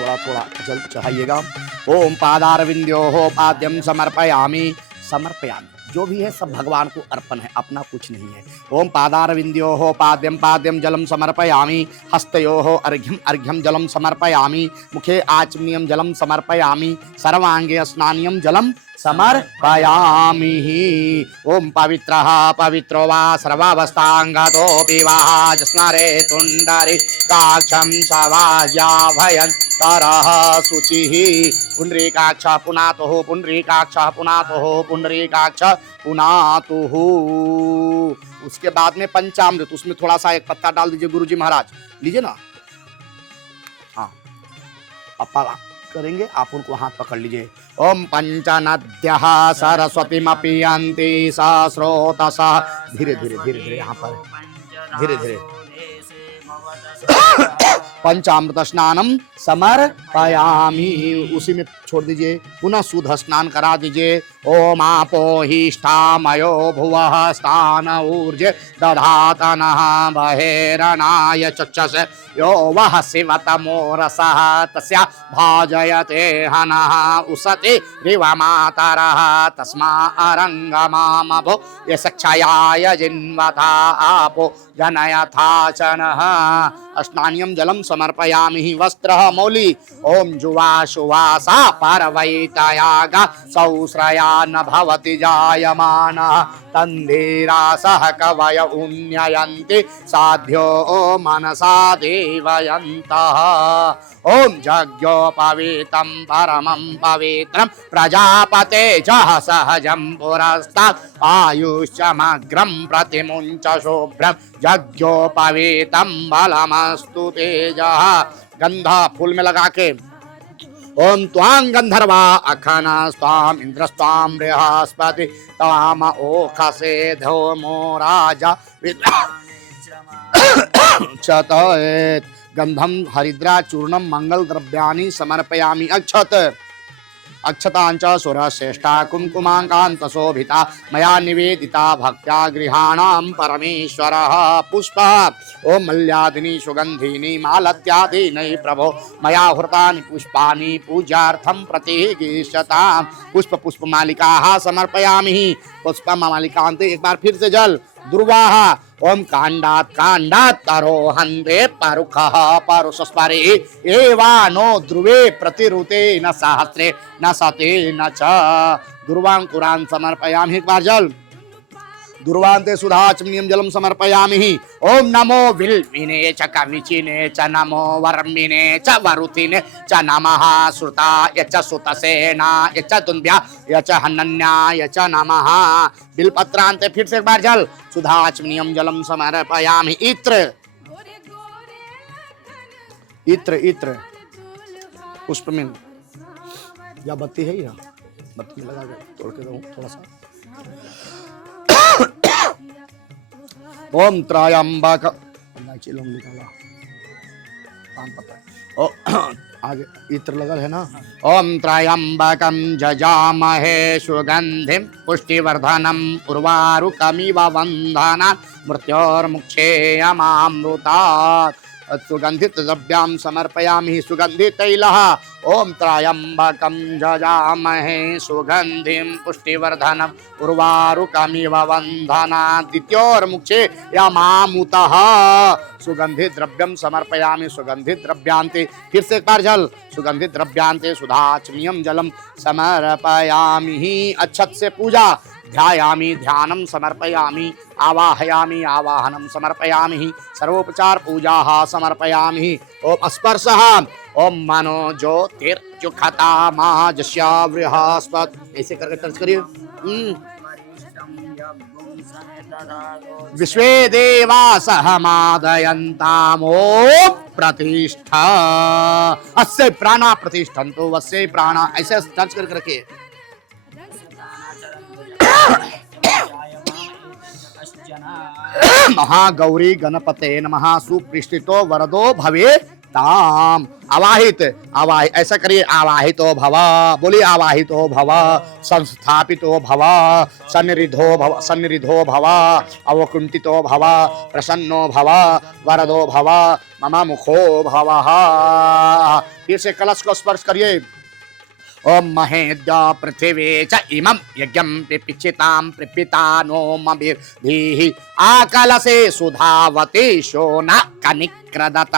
थोड़ा थोड़ा जल चढ़ाइएगा। ओम पादारविंद्योः पाद्यम समर्पयामि। समर्पयामि जो भी है सब भगवान को अर्पण है, अपना कुछ नहीं है। ओम पादारविंद्योः पाद्यम पाद्यम जलम समर्पयामि। हस्तयोः अर्घ्यम अर्घ्यम जलम समर्पयामि। मुखे आचमनीयम जलम समर्पयामि। सर्वांगे स्नानियम जलम समर्पयामि। ओम पवित्रः पवित्रो वा सर्वावस्थांगतोऽपि वा स्मरे तुंडरि काक्षं सवायाभयन् तरः शुचिः। पुंडरीकाक्ष पुनातुः पुंडरीकाक्ष पुनातुः पुंडरीकाक्ष पुनातुः। उसके बाद में पंचामृत, उसमें थोड़ा सा एक पत्ता डाल दीजिए गुरुजी महाराज, लीजिए ना। हाँ अपा करेंगे, आप उनको हाथ पकड़ लीजिए। ओम पंचनद्यः सरस्वतीमपि यन्ति सहस्रोतसः। धीरे धीरे धीरे धीरे यहाँ पर धीरे धीरे पंचामृत स्नानम समर्पयामि, उसी में छोड़ दीजिए। पुनः शुद्ध स्नान करा दीजिए। ओम आपोहिष्ठामयो भुवः स्थान ऊर्जे दधातनः बहिरनाय चक्षसे यो वः शिवतमो रसः तस्या भाजयते हनः उसति रिवमातरः तस्मा अरङ्गमामभो यशक्षयाय जिन्वथा आपो जनयथाचनः। स्नानियं जलं समर्पयामि। वस्त्रः मौली। ओम जुवाशुवासा पारवैतयागा सौश्रया न भवति जायमानः तन्धीरासः कवय उन्नयन्ति साध्यो मनसा देवयन्तः। ओम जज्ञोपवीतं परमं पवित्रं प्रजापते च सहजं पुरस्तात् आयुष्यमग्रं प्रतिमुञ्च शुभ्रं जज्ञोपवीतं बलमस्तु तेजः। गंधा फूल में लगा के ओम त्वां गंधर्वा अखनस्त्वां इंद्रस्त्वां बृहस्पति त्वाम ओखसे धूमो राजा क्षतयेत्। गंधम हरिद्रा चूर्णम मंगल द्रव्यानि समर्पयामि। अक्षत अक्षतांच सुरश्रेष्ठा कुंकुमांकांत शोभिता मया निवेदिता भक्त्या गृहाणां परमेश्वरः। पुष्प ओम मल्यादिनी सुगंधिनी मालत्यादीनि प्रभो मया हृतानि पुष्पानि पूजार्थं प्रतिगीषतां। पुष्प पुष्पमालिकाः समर्पयामि। पुष्पमालिकान्ते एक बार फिर से जल। दुर्वाहा ओम कांडात कांडात तरोहन्ते परुखः परुषस्परे एवानो ध्रुवे प्रतिरुते न सहस्रे न सते न च। दुर्वांकुरान् समर्पयामि। एक बार जल। दुर्वान्ते सुधाचमनीयं जलम समर्पयामि। ओम नमो विल्विने च कविचिने च नमो वर्मिने च वरुथिने च नमः श्रुताय च सुतसेनाय च दुन्द्याय च हनन्याय च नमः। बिलपत्रान्ते फिर से एक बार जल। सुधाचमनीयं जलम समर्पयामि। इत्र इत्र इत्र पुष्प में या बत्ती है या बत्ती में लगा के तोड़ के दो थोड़ा सा। ओम त्रयंबक निकाला पान पत्ता। ओ आगे इत्र लगल है ना। ओम त्रयंबकं जजामहे सुगंधिं पुष्टिवर्धनम् उर्वारुकमिव वन्दनात् मृत्योर्मुक्षेयमामृतात्। सुगंधित द्रव्यां समर्पयामि। सुगंधित तैलः ओम त्रयंबकं जजामहे सुगंधिं पुष्टिवर्धनम् उर्वारुकमिव वन्दनात् द्वितीयोर्मुक्षे यमामुतः। सुगंधित द्रव्यम समर्पयामि। सुगंधित द्रव्यांते फिर से एक बार जल। सुगंधित द्रव्यांते सुधाचमनीयं जलम समर्पयामि। अक्षत से पूजा। ध्यायामि ध्यानं समर्पयामि। आवाहयामि आवाहनं समर्पयामि। सर्वोपचार पूजाः समर्पयामि। ओम स्पर्शः ओम मनो ज्योतिर्जुखता माजस्या बृहस्पति। ऐसे करके टच करिए। विश्वे देवा सहमादयन्तामो प्रतिष्ठा अस्य प्राणा प्रतिष्ठन्तो वस्य प्राणा। ऐसे टच करके रखिए। महागौरी गणपते नमः। सुपृष्ठितो वरदो भवे ताम। आवाहित, आवाहित ऐसा करिए, आवाहितो भव, बोलिए आवाहितो भव, संस्थापितो भव, सन्निरिधो भव, सन्निरिधो भव, अवकुंठितो भव, प्रसन्नो भव, वरदो भव, मम मुखो भव। फिर से कलश को स्पर्श करिए। ओम महेद्य पृथिवी च इमं यज्ञं पिपिचितां प्रपितानो मभिर्धीः आकलसे सुधावते शोना कनिक्रदत।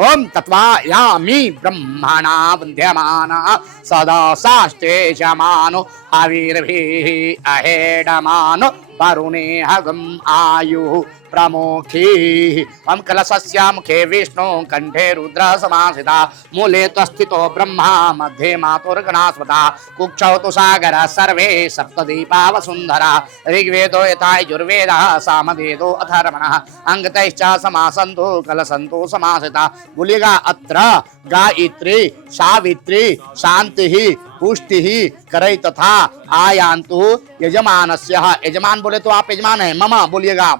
ओम तत्वायामि ब्रह्मणा वन्द्यमाना सदा साष्टेशमानो हविर्भिः अहेडमानो वरुणे हगम आयुः प्रमुखी। हम कलशस्य मुखे विष्णु कंठे रुद्र समासिता मूले त्वस्थितो ब्रह्मा मध्ये मातुर्गणास्पदा कुक्षौ तु सागर सर्वे सप्तदीपा वसुंधरा ऋग्वेदो यथा यजुर्वेदः सामवेदो अथर्वणः अंगतैश्च समासन्तो कलशन्तो समासिता। बोलिएगा अत्र गायत्री सावित्री शांति पुष्टि करई तथा आयांतु यजमानस्य। यजमान बोले तो आप यजमान है। मम बोलिएगा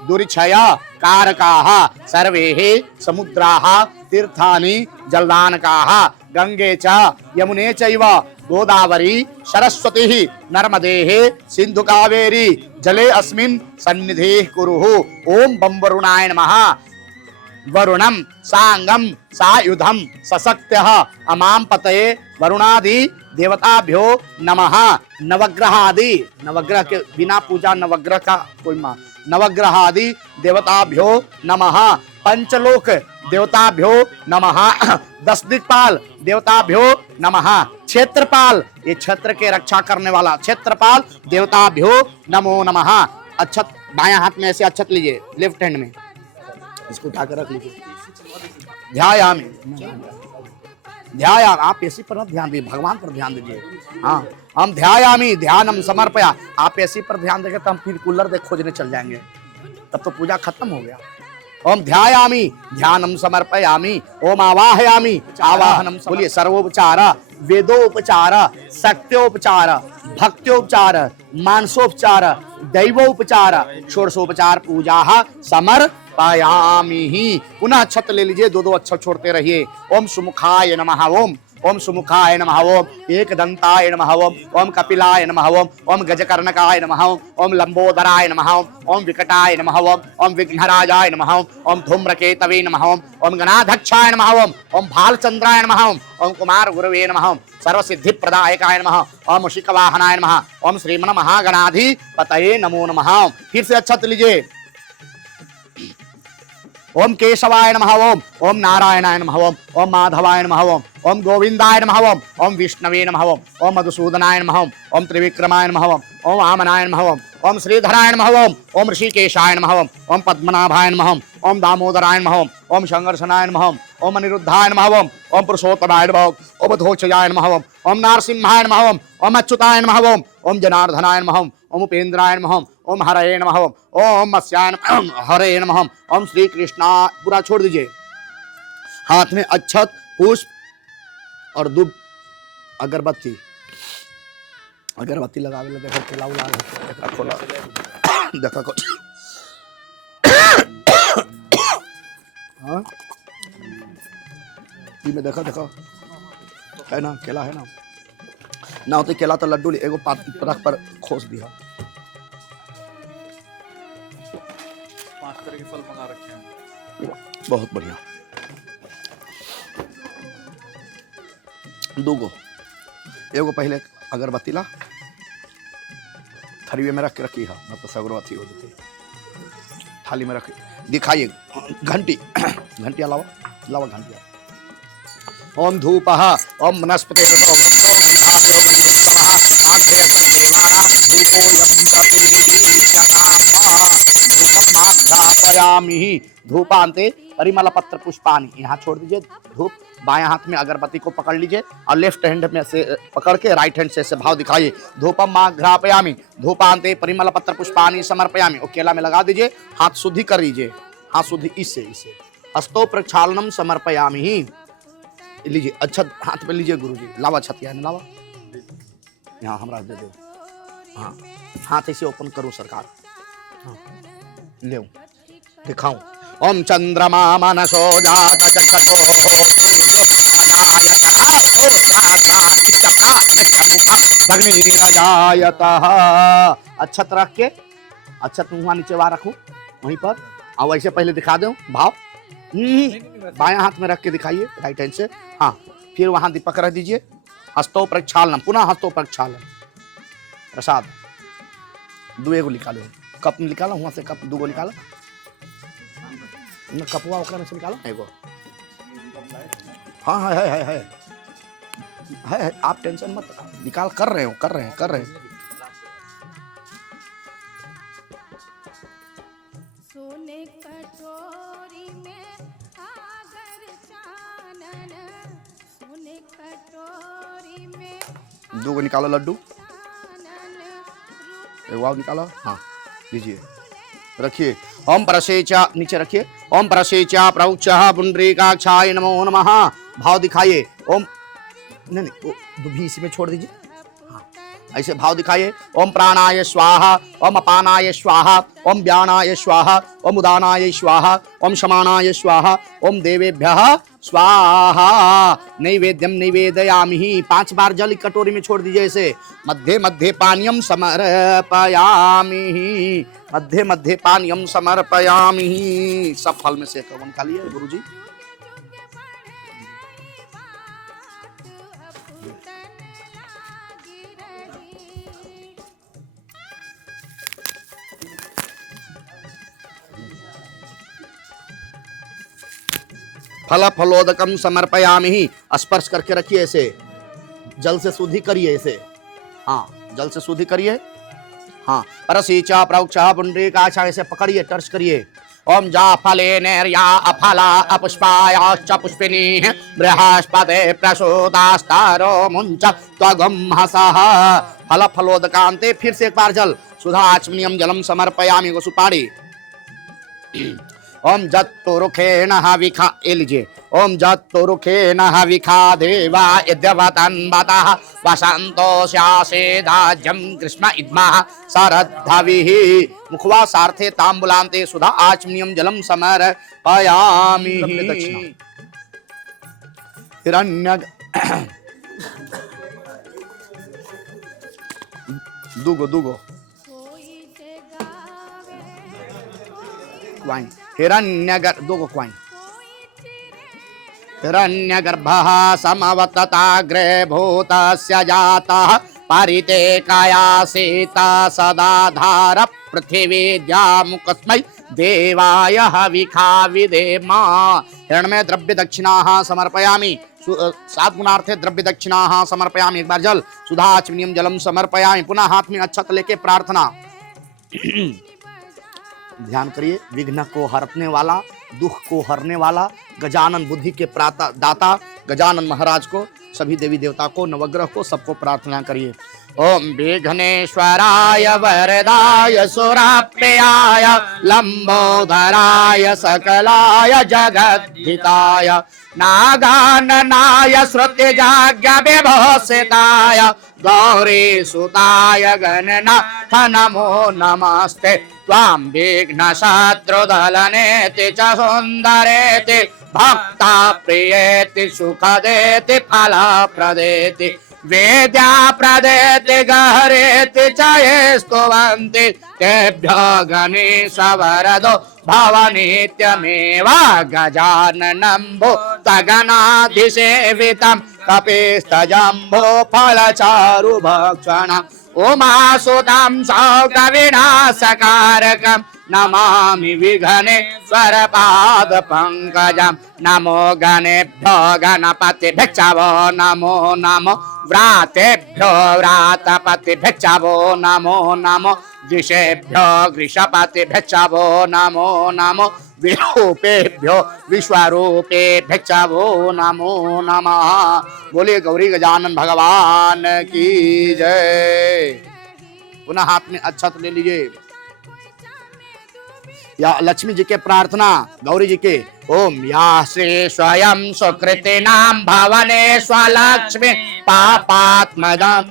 दुरिक्षय कारकाः सर्वे समुद्राः तीर्थानि जलदानकाः गंगे च यमुने चैव गोदावरी सरस्वती नर्मदे सिंधु कावेरी जले अस्मिन् सन्निधिः कुरुः। ओम बम वरुणाय नमः। वरुणम सांगम सायुधम सशक्त्यः अमाम पतये वरुणादि देवताभ्यो नमः। नवग्रहादि, नवग्रह के बिना पूजा नवग्रह का कोई मान, नवग्रहादि देवताभ्यो नमः। पंचलोक देवताभ्यो नमः। 10 दिक्पाल देवताभ्यो नमः। क्षेत्रपाल, ये क्षेत्र के रक्षा करने वाला क्षेत्रपाल देवताभ्यो नमो नमः। अक्षत बायां हाथ में ऐसे अक्षत लीजिए, लेफ्ट हैंड में इसको उठाकर रख लीजिए। ध्यायामि, ध्यायामि, आप ऐसी पर ध्यान दीजिए, भगवान पर ध्यान दीजिए। हाँ, हम ध्यायामि ध्यानम समर्पया। आप ऐसी पर ध्यान देंगे तो हम फिर कूलर देख खोजने चल जाएंगे, तब तो पूजा खत्म हो गया। ओम ध्यायामि ध्यानम समर्पयामि। ओम आवाहयामि आवाहनम। बोलिए सर्वोपचार, वेदोपचार, शक्त्योपचार, भक्त्योपचार, मानसोपचार, दैवोपचार, षोडशोपचार पूजा समर्पयामि ही। पुनः छत ले लीजिए, 2-2 अक्षर छोड़ते रहिए। ओम सुमुखाय नमः। ओम सुमुखाय नमः। ओम एकदंताय नमः। ओम कपिलाय नमः। ओम गजकर्णकाय नमः। ओम लंबोदराय नमः। ओम विकटाय नमः। ओम विघ्नराजाय नमः। ओम धूम्रकेतवे नमः। ओम गणाध्यक्षाय नमः। ओम भालचंद्राय नमः। ओम कुमार गुरवे नमः। सर्वसिद्धिप्रदायकाय नमः। ओम शिखवाहनाय नमः। ओम श्रीमन महागणाधिपतये नमो नमः। फिर से अच्छा लीजिए। ओम केशवाय नमः। ओम नारायणाय नमः। ओम माधवाय नमः। ओम गोविंदाय नमः। ओम विष्णवे नमः। ओम मधुसूदनाय नमः। ओम त्रिविक्रमाय नमः। ओम वामनाय नमः। ओम श्रीधराय नमः। ओम ऋषिकेशाय नमः। ओम पद्मनाभाय नमः। ओम दामोदराय नमः। ओम संघर्षणाय नमः। ओम अनिरुद्धाय नमः। ओम पुरुषोत्तमाय नमः। ओम अधोक्षजाय नमः। ओम नारसिंहाय नमः। ओम अच्युताय नमः। ओम जनार्दनाय नमः। ओम उपेन्द्राय नमः। ओम हरये नमः। ओम मत्स्याय हरे नमः। ओम श्री कृष्णा। पूरा छोड़ दीजिए। हाथ में अक्षत, पुष्प और दूब, अगरबत्ती, अगरबत्ती लगावे लगे। देखो केला उला देखा खोला, देखा को हाँ में देखा देखा है ना, केला है ना होते केला तो लड्डू एगो रख पर खोस दिया। 5 तरह के फल मंगा रखे हैं। बहुत बढ़िया। 2 गो, एगो पहले अगरबत्ती ला थरीवे में रख के रखी है, मतलब सगरबत्ती हो जाती। थाली में रख दिखाइए। घंटी, घंटी लावा लावा घंटिया। ओम धूपः ओम वनस्पते धूपांते परिमल पत्र पुष्पानि। यहाँ छोड़ दीजिए धूप। बाएं हाथ में अगरबत्ती को पकड़ लीजिए और लेफ्ट हैंड में से पकड़ के राइट हैंड से भाव दिखाइए। धूपम माघ्रापयामि धूपांते परिमल पत्र पुष्पानि समर्पयामि। और केला में लगा दीजिए, हाथ शुद्धि कर लीजिए। हाथ शुद्धि इसे हस्तो प्रक्षालनम समर्पयामि ही। लीजिए अच्छा हाथ पे लीजिए गुरुजी। लावा छतिया है लावा, यहाँ हमरा दे दो। हाँ हाथ ऐसे ओपन करो सरकार। हाँ ले दिखाऊं। ओम चंद्रमा मनसो जात जगतो अग्निराजायतः। अक्षत रख के, अक्षत वहां नीचे वहां रखूं वहीं पर, और वैसे पहले दिखा दूं भाव। बाएं हाथ में रख के दिखाइए, राइट हैंड से। हाँ, फिर वहां दीपक रख दीजिए। हस्तो प्रक्षालनम, पुनः हस्तो प्रक्षालन। प्रसाद दुए को निकालो, कप निकालो वहां से, कप दूगो निकालो, कपुआ ओकरा से निकालो एगो। हाँ है, आप टेंशन मत निकाल, कर रहे हैं। सोने कटोरी में आगर चानन, सोने कटोरी में दो को निकालो लड्डू, चानन, एगो और निकालो। हाँ लीजिए, रखिए। ओम परसेचा, नीचे रखिए। ओम परसेचा प्रौच्चः पुंडरीकाक्षाय नमो नमः। भाव दिखाइए। ओम नहीं, वो भी इसी में छोड़ दीजिए। हाँ, ऐसे भाव दिखाइए। ओम प्राणाय स्वाहा, ओम अपानाय स्वाहा, ओम व्यानाय स्वाहा, ओम उदानाय स्वाहा, ओम शमानाय स्वाहा, ओम देवेभ्यः स्वाहा। नैवेद्यम निवेदयामि। 5 बार जल कटोरी में छोड़ दीजिए ऐसे। मध्ये मध्ये पानीयम समर्पयामि, मध्ये मध्ये पानीयम समर्पयामि। सब फल में से कवन खा लिए गुरुजी। फल फलोदकम समर्पयामि। स्पर्श करके रखिए ऐसे, जल से शुद्धि करिए ऐसे। हाँ, जल से शुद्धि करिए। हाँ, परसीचा प्रौक्षः पुंडरीकाक्षाय, ऐसे पकड़िए, टर्च करिए। ओम जा फले नैर्या अफला अपुष्पायाश्च पुष्पिनीः बृहस्पते प्रसूतास्तारो मुञ्च त्वगं हसः। फल फलोदकान्ते, फिर से एक बार जल। सुधा आचमनीयम जलम समर्पयामि को सुपारी। ओम जत्तुरुखेण हविखा, ये लीजिए। ओम जत्तुरुखेण हविखा देवा यद्यवतन्वतः वसन्तो स्यासेदाज्यं कृष्ण इद्मः शरद्धविः। मुखवा सार्थे ताम्बुलान्ते सुधा आचमनीयम जलम समर्पयामि। हिरण्य दूगो क्वाइन, दो क्वाइन। हिरण्यगर्भः समवतताग्रे भूतस्य जातः परिते काया सीता सदाधार पृथिवीद्यामुकस्मै देवाय हविखा विधेमा। हिरण में द्रव्य दक्षिणाः समर्पयामि। 7 गुणार्थे द्रव्य दक्षिणाः समर्पयामि। एक बार जल। सुधा आचमनीयम जलम समर्पयामि। पुनः हाथ में अक्षत लेके प्रार्थना। ध्यान करिए। विघ्न को हरने वाला, दुख को हरने वाला, गजानन बुद्धि के दाता गजानन महाराज को, सभी देवी देवता को, नवग्रह को, सबको प्रार्थना करिए। ओम विघ्नेश्वराय वरदाय सुरप्रियाय लंबोदराय सकलाय जगद्धिताय नागाननाय श्रुतिजाग्य विभूषिताय गौरी सुताय गणनाथ नमो नमस्ते। त्वां विघ्नशत्रुदलनेति च सुन्दरेति भक्ता प्रियेति सुखदेति फलप्रदेति वेद्या प्रदेति गहरेति च ये स्तुवन्ति तेभ्यो गणेश वरदो भवनित्यमेव। गजाननं भूतगणाधिसेवितं कपिस्तजम्बो फलचारुभक्षणम् उमासुतं सौकविनाशकारकं नमामि विघ्नेश्वर पाद पंकजं। नमो गणेभ्यो गणपतिभ्यो नमो नमो व्रातेभ्यो व्रातपतिभ्यो नमो नमो द्विषेभ्यो वृषपतिभ्यो नमो नमो विरूपेभ्यो विश्वरूपेभ्यो नमो नमः। बोलिए गौरी गजानन भगवान की जय। पुनः हाथ में अक्षत ले लीजिए। या लक्ष्मी जी के प्रार्थना, गौरी जी के। ओम या श्री स्वयं सुकृतिनां भवने स्वलक्ष्मी पापात्मजं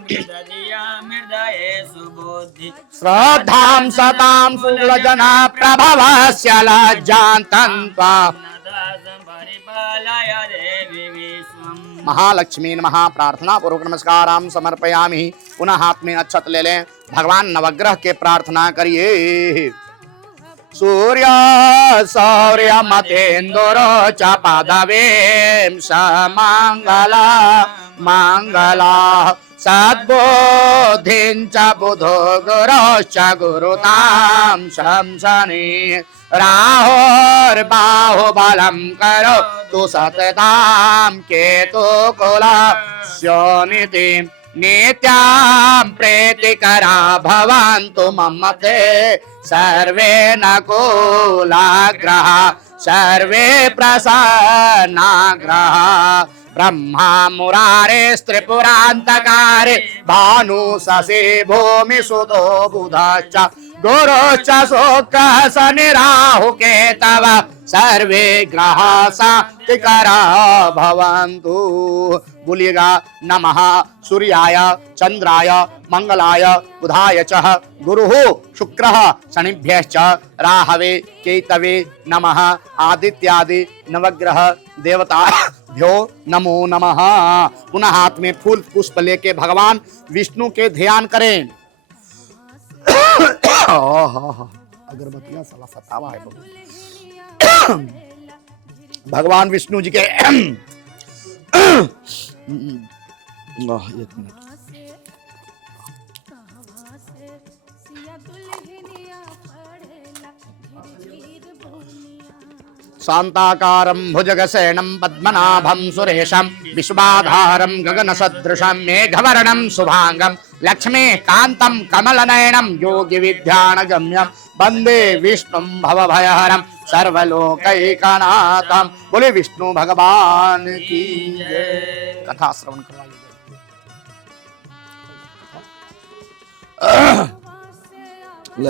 मृदये सुबो बुद्धि श्रद्धां सतां सुलजना प्रभवस्य लज्जान्तं त्वाम् दासं परिपालय देवी विश्वम्। महालक्ष्मी नमः। प्रार्थना पूर्वक नमस्कारां समर्पयामि। पुनः हाथ में अक्षत ले लें। भगवान नवग्रह के प्रार्थना करिए। सूर्य सौर्य मतेन्दुरो च पदवीं समङ्गला मङ्गला सद्बुद्धिं च बुधो गुरोश्च गुरुतां शंसनि राहुर्बाहुबलं करो तु सततां केतुकुलस्योनितिं नित्यां प्रीतिकरा भवन्तु मम ते सर्वे नकुलाग्रह सर्वे प्रसन्नाग्रह ब्रह्मा मुरारे त्रिपुरान्तकारे भानु शशि भूमि सुतो बुधश्च गुरुश्च शुक्रः शनि राहु केतव सर्वे ग्रह शान्तिकरा भवन्तु। बोलिएगा नमः सूर्याय चंद्राय मंगलाय बुधाय च गुरुः शुक्रः शनिभ्यश्च राहवे केतवे नमः। आदित्यादि नवग्रह देवताभ्यो नमो नमः। पुनः हाथ में फूल पुष्प लेके भगवान विष्णु के ध्यान करें। अगरबत्तियां साला सतावा है बहुत। भगवान विष्णु जी के एक मिनट। शांताकारं भुजगशयनं पद्मनाभं सुरेशं विश्वाधारं गगनसदृशं मेघवर्णं शुभांगं लक्ष्मीकान्तं कमलनयनं योगिविद्यानगम्यं वन्दे विष्णुं भवभयहरं सर्वलोकैकनाथं। बोले विष्णु भगवान की जय। कथा श्रवण करवाइए।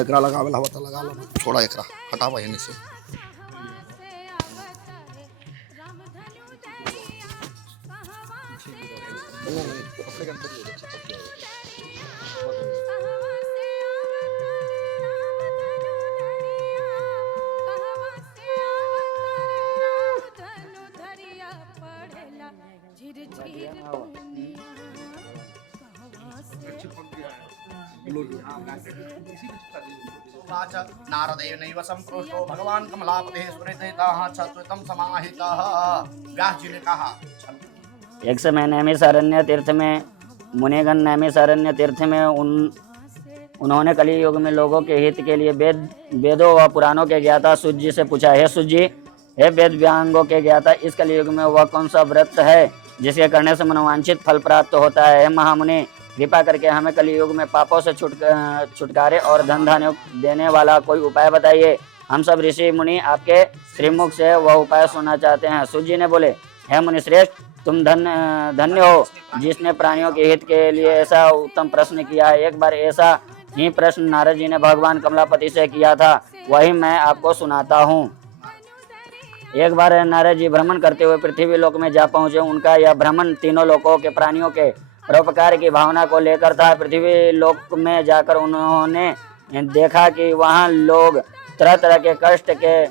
एकरा लगावेला होता लगा लो, थोड़ा एकरा हटावा यहीं से। नारदेनैव संप्रोष्टो भगवान कमलापते सुरेतः छत्वतं समाहितः। व्यास जी ने कहा एक समय नैमिषारण्य तीर्थ में मुनिगण नैमिषारण्य तीर्थ में उन्होंने कली युग में लोगों के हित के लिए वेदों व पुराणों के ज्ञाता सूर्य जी से पूछा, हे सूर्य जी, हे वेद व्यांगों के ज्ञाता, इस कली युग में वह कौन सा व्रत है जिसके करने से मनोवांछित फल प्राप्त होता है? हे महामुनि, कृपा करके हमें कलियुग में पापों से छुटकारे और धन धान्य देने वाला कोई उपाय बताइए। हम सब ऋषि मुनि आपके श्रीमुख से वह उपाय सुनना चाहते हैं। सूर्य जी ने बोले, हे मुनि श्रेष्ठ, तुम धन्य हो जिसने प्राणियों के हित के लिए ऐसा उत्तम प्रश्न किया है। एक बार ऐसा ही प्रश्न नारद जी ने भगवान कमलापति से किया था, वही मैं आपको सुनाता हूँ। एक बार नारद जी भ्रमण करते हुए पृथ्वी लोक में जा पहुँचे। उनका यह भ्रमण तीनों लोकों के प्राणियों के परोपकार की भावना को लेकर था। पृथ्वी लोक में जाकर उन्होंने देखा कि वहाँ लोग तरह तरह के कष्ट के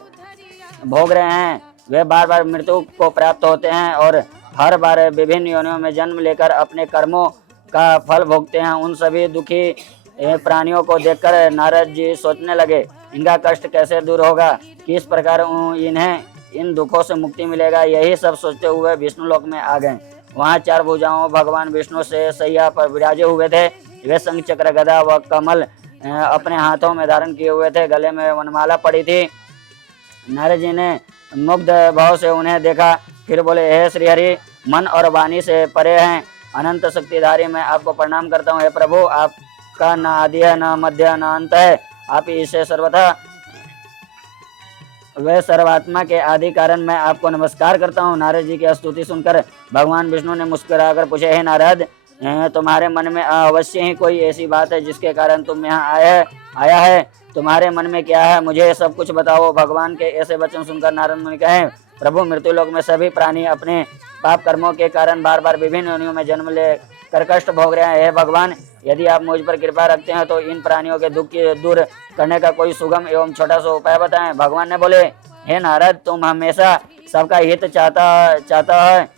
भोग रहे हैं। वे बार बार मृत्यु को प्राप्त होते हैं और हर बार विभिन्न योनियों में जन्म लेकर अपने कर्मों का फल भोगते हैं। उन सभी दुखी प्राणियों को देखकर नारद जी सोचने लगे, इनका कष्ट कैसे दूर होगा, किस प्रकार इन्हें इन दुखों से मुक्ति मिलेगा। यही सब सोचते हुए विष्णु लोक में आ गए। वहाँ चार भुजाओं भगवान विष्णु से सैया पर विराजे हुए थे। वे शंख चक्र गदा व कमल अपने हाथों में धारण किए हुए थे। गले में वनमाला पड़ी थी। नारद जी ने मुग्ध भाव से उन्हें देखा, फिर बोले, हे श्रीहरि, मन और वाणी से परे हैं, अनंत शक्तिधारी, मैं आपको प्रणाम करता हूँ। हे प्रभु, आपका न आदि है, न मध्य, न अंत है। आप ही इसे सर्वथा वे सर्वात्मा के आदि कारण मैं आपको नमस्कार करता हूँ। नारद जी की स्तुति सुनकर भगवान विष्णु ने मुस्कुराकर पूछे, हे नारद, तुम्हारे मन में अवश्य ही कोई ऐसी बात है जिसके कारण तुम यहाँ आया है। तुम्हारे मन में क्या है, मुझे सब कुछ बताओ। भगवान के ऐसे वचन सुनकर नारद मुनि कहे, प्रभु, मृत्युलोक में सभी प्राणी अपने पाप कर्मों के कारण बार बार विभिन्न योनियों में जन्म ले कर कष्ट भोग रहे हैं। हे भगवान, यदि आप मुझ पर कृपा रखते हैं तो इन प्राणियों के दुख दूर करने का कोई सुगम एवं छोटा सा उपाय बताएं। भगवान ने बोले, हे नारद, तुम हमेशा सबका हित चाहता है,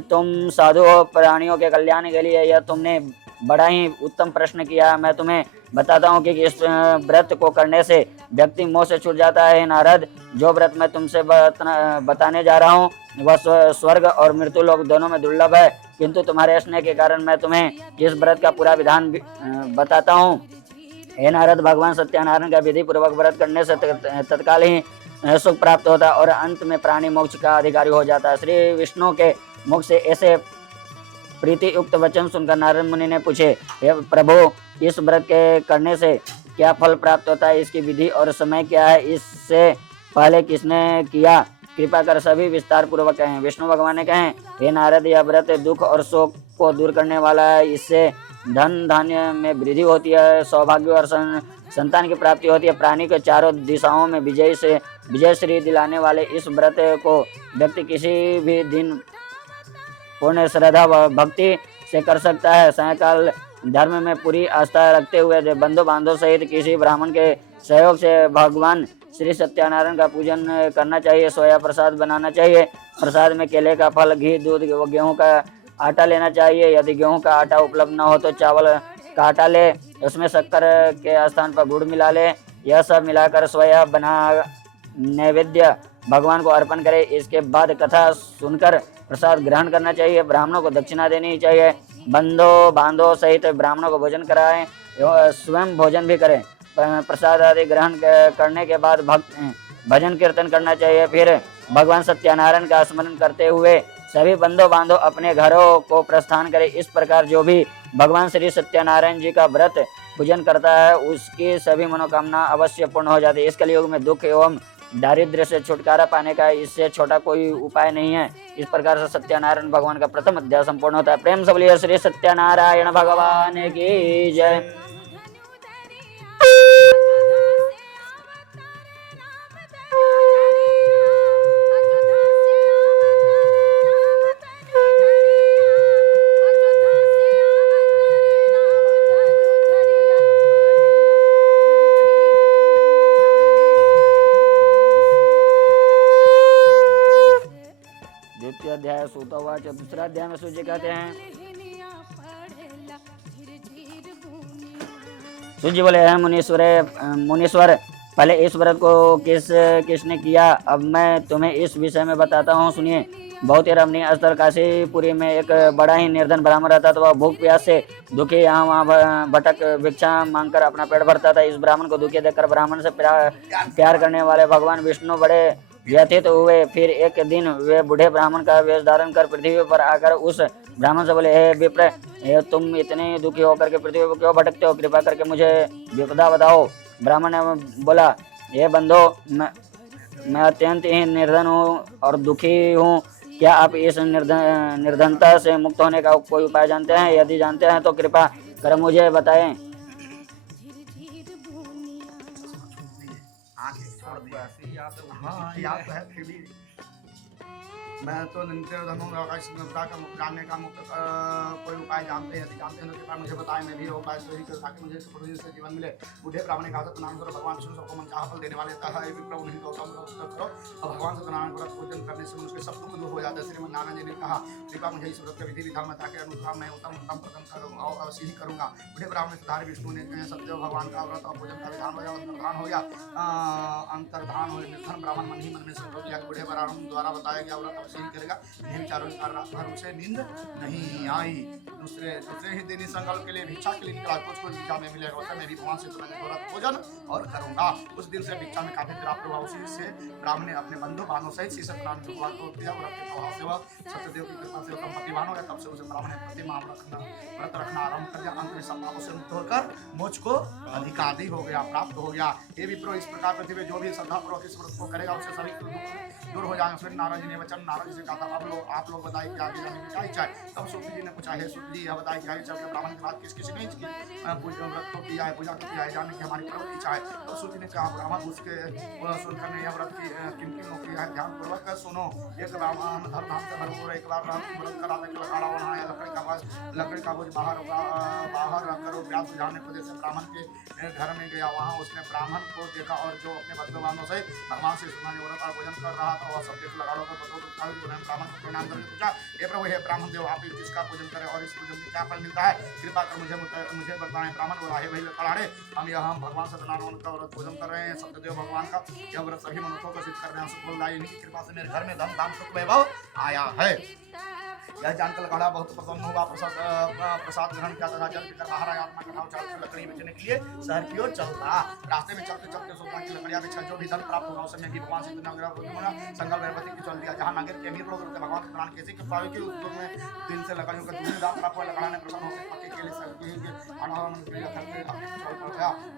तुम साधु हो, प्राणियों के कल्याण के लिए यह तुमने बड़ा ही उत्तम प्रश्न किया। मैं तुम्हें बताता हूँ कि इस व्रत को करने से व्यक्ति मोह से छूट जाता है। नारद, जो व्रत मैं तुमसे बताने जा रहा हूँ वह स्वर्ग और मृत्यु लोक दोनों में दुर्लभ है, किंतु तुम्हारे स्नेह के कारण मैं तुम्हें इस व्रत का पूरा विधान बताता हूँ। हे नारद, भगवान सत्यनारायण का विधि पूर्वक व्रत करने से तत्काल ही सुख प्राप्त होता है और अंत में प्राणी मोक्ष का अधिकारी हो जाता है। श्री विष्णु के मुख से ऐसे प्रीति युक्त वचन सुनकर नारद मुनि ने पूछे, हे प्रभु, इस व्रत के करने से क्या फल प्राप्त होता है, इसकी विधि और समय क्या है, इससे पहले किसने किया, कृपा कर सभी विस्तार पूर्वक कहें। विष्णु भगवान ने कहे, हे नारद, यह व्रत दुख और शोक को दूर करने वाला है। इससे धन धान्य में वृद्धि होती है, सौभाग्य और संतान की प्राप्ति होती है। प्राणी के चारों दिशाओं में विजय श्री दिलाने वाले इस व्रत को व्यक्ति किसी भी दिन पूर्ण श्रद्धा व भक्ति से कर सकता है। सायकाल धर्म में पूरी आस्था रखते हुए बंधु बांधव सहित किसी ब्राह्मण के सहयोग से भगवान श्री सत्यनारायण का पूजन करना चाहिए। सोया प्रसाद बनाना चाहिए। प्रसाद में केले का फल, घी, दूध व गेहूं का आटा लेना चाहिए। यदि गेहूं का आटा उपलब्ध न हो तो चावल का आटा ले, उसमें शक्कर के स्थान पर गुड़ मिला ले। यह सब मिलाकर सोया बना नैवेद्य भगवान को अर्पण करे। इसके बाद कथा सुनकर प्रसाद ग्रहण करना चाहिए। ब्राह्मणों को दक्षिणा देनी चाहिए। बंधो बांधो सहित ब्राह्मणों को भोजन कराएं एवं स्वयं भोजन भी करें। प्रसाद आदि ग्रहण करने के बाद भजन कीर्तन करना चाहिए। फिर भगवान सत्यनारायण का स्मरण करते हुए सभी बंधो बांधो अपने घरों को प्रस्थान करें। इस प्रकार जो भी भगवान श्री सत्यनारायण जी का व्रत पूजन करता है उसकी सभी मनोकामना अवश्य पूर्ण हो जाती है। इस कलयुग में दुख एवं दारिद्र्य से छुटकारा पाने का इससे छोटा कोई उपाय नहीं है। इस प्रकार से सत्यनारायण भगवान का प्रथम अध्याय संपूर्ण होता है। प्रेम से बोलिए श्री सत्यनारायण भगवान की जय। द्वितीय अध्याय सूतोवाच। दूसरा अध्याय में सूर्य कहते हैं, सूर्य बोले, है मुनीश्वर, पहले इस व्रत को किसने किया, अब मैं तुम्हें इस विषय में बताता हूँ, सुनिए। बहुत ही रमणीय स्थल काशीपुरी में एक बड़ा ही निर्धन ब्राह्मण रहता था। वह भूख प्यास से दुखी यहाँ वहाँ भटक भिक्षा मांगकर अपना पेट भरता था। इस ब्राह्मण को दुखी देखकर ब्राह्मण से प्यार करने वाले भगवान विष्णु बड़े व्यथित हुए। फिर एक दिन वे बूढ़े ब्राह्मण का वेश धारण कर पृथ्वी पर आकर उस ब्राह्मण से बोले, हे विप्र, तुम इतने दुखी होकर के पृथ्वी पर क्यों भटकते हो, कृपा करके मुझे विपदा बताओ। ब्राह्मण ने बोला, हे बंधो, मैं अत्यंत ही निर्धन हूँ और दुखी हूँ। क्या आप इस निर्धनता से मुक्त होने का कोई उपाय जानते हैं? यदि जानते हैं तो कृपा कर मुझे बताएं। मैं तो निर्धन हूँ, जानने का मुक्त कोई उपाय जानते हैं? यदि जानते हैं तो कृपया मुझे बताएं, मैं भी उपाय सही कर ताकि मुझे से जीवन मिले। बूढ़े ब्राह्मण ने कहा, सत्यनारायण करो, भगवान विष्णु सबको मनचाहा फल देने वाले है। विप्र नहीं तो करो। अब भगवान सत्यनारायण व्रत पूजन करने से उनके सब दुख दूर हो जाते हैं। श्रीमद नारायण जी ने कहा, कृपा मुझे इस व्रत का विधि विधान बता के अनुसार मैं उत्तम प्रदम करूँगा और अवश्य ही करूँगा। बूढ़े ब्राह्मण सुधार विष्णु ने सत्य भगवान का व्रत और पूजन का विधान हो गया। अंतर्धान हो निर्धन ब्राह्मण मन ही मन में संकल्प किया। बूढ़े ब्राह्मण द्वारा बताया गया व्रत अवश्य ही करेगा। चारों रात भर उसे नींद नहीं आई। दूसरे ही दिन संकल्प के लिए भिक्षा के लिए निकला। कुछ भिक्षा में मिलेगा उसे मैं भी भगवान से तुरंत व्रत भोजन और करूंगा। उस दिन से भिक्षा में काफी प्राप्त हुआ। उसी से ब्राह्मण ने अपने बंधु बांधव सहित श्री सत्यनारायण भगवान को किया। व्रत के प्रभाव से वह सत्यदेव की कृपा से संपत्तिवान हो गया। तब से उसे ब्राह्मण ने प्रति माह व्रत रखना आरंभ कर दिया। अंत में सब पापों से मुक्त होकर मोक्ष को अधिकारी हो गया, प्राप्त हो गया। ये विप्रो, इस प्रकार पृथ्वी में जो भी श्रद्धापूर्वक इस व्रत को करेगा उससे सभी दूर हो जाएंगे। फिर नारद जी ने वचन नारद जी से कहा था, अब आप लोग बताइए कि आगे जाने की क्या इच्छा है। तब सूर्य जी ने पूछा, है सूर्य जी, यह बताइए क्या इच्छा है? ब्राह्मण के बाद किसी ने व्रत को किया है, पूजा को किया है, जानने की हमारी प्रबल इच्छा है। तो सूर्य ने कहा, ब्राह्मण उसके सुनकर ने यह व्रत की किन किन किया है ध्यान पूर्वक सुनो। एक ब्राह्मण धर्म से भरपूर एक बार व्रत करा के लकड़ा बनाया लकड़ी का बोझ बाहर रखकर वो प्यास बुझाने को जैसे ब्राह्मण के घर में गया। वहाँ उसने ब्राह्मण को देखा और जो अपने बंधुबांधवों से भगवान श्री कृष्ण ने व्रत और भोजन कर रहा था वह सब देख लकड़ों को उन्होंने ब्राह्मण को प्रणाम करके पूछा, हे प्रभु हे ब्राह्मण देव आप किसका पूजन करें और इस पूजन में क्या फल मिलता है, कृपा कर मुझे बताएं। ब्राह्मण बोला, हे भाई लकड़ाड़े हम भगवान सत्यनारायण का व्रत भोजन कर रहे हैं, सत्यदेव भगवान का यह व्रत सभी मनुष्यों को सिद्ध कर रहे हैं। सुखदायी इनकी कृपा से मेरे घर में धन धाम सुख वैभव आया है। यह जानकर लकड़ा बहुत प्रसन्न हुआ, प्रसाद ग्रहण किया तथा जल पीकर बाहर आया। अपना कटाव चाल कर लकड़ी बेचने के लिए शहर की ओर चलता। रास्ते में चलते चलते सोचा कि लकड़ियां बेचा जो भी धन प्राप्त होगा उससे मैं भी भगवान से संकल्प भैरवती की चल दिया। जहाँ नगर के अमीर लोग भगवान के प्राण कैसे कृपा हुई कि उस में दिन से लकड़ियों का दूसरी दाम प्राप्त हुआ। लकड़ा ने प्रसन्न होकर पक्के के लिए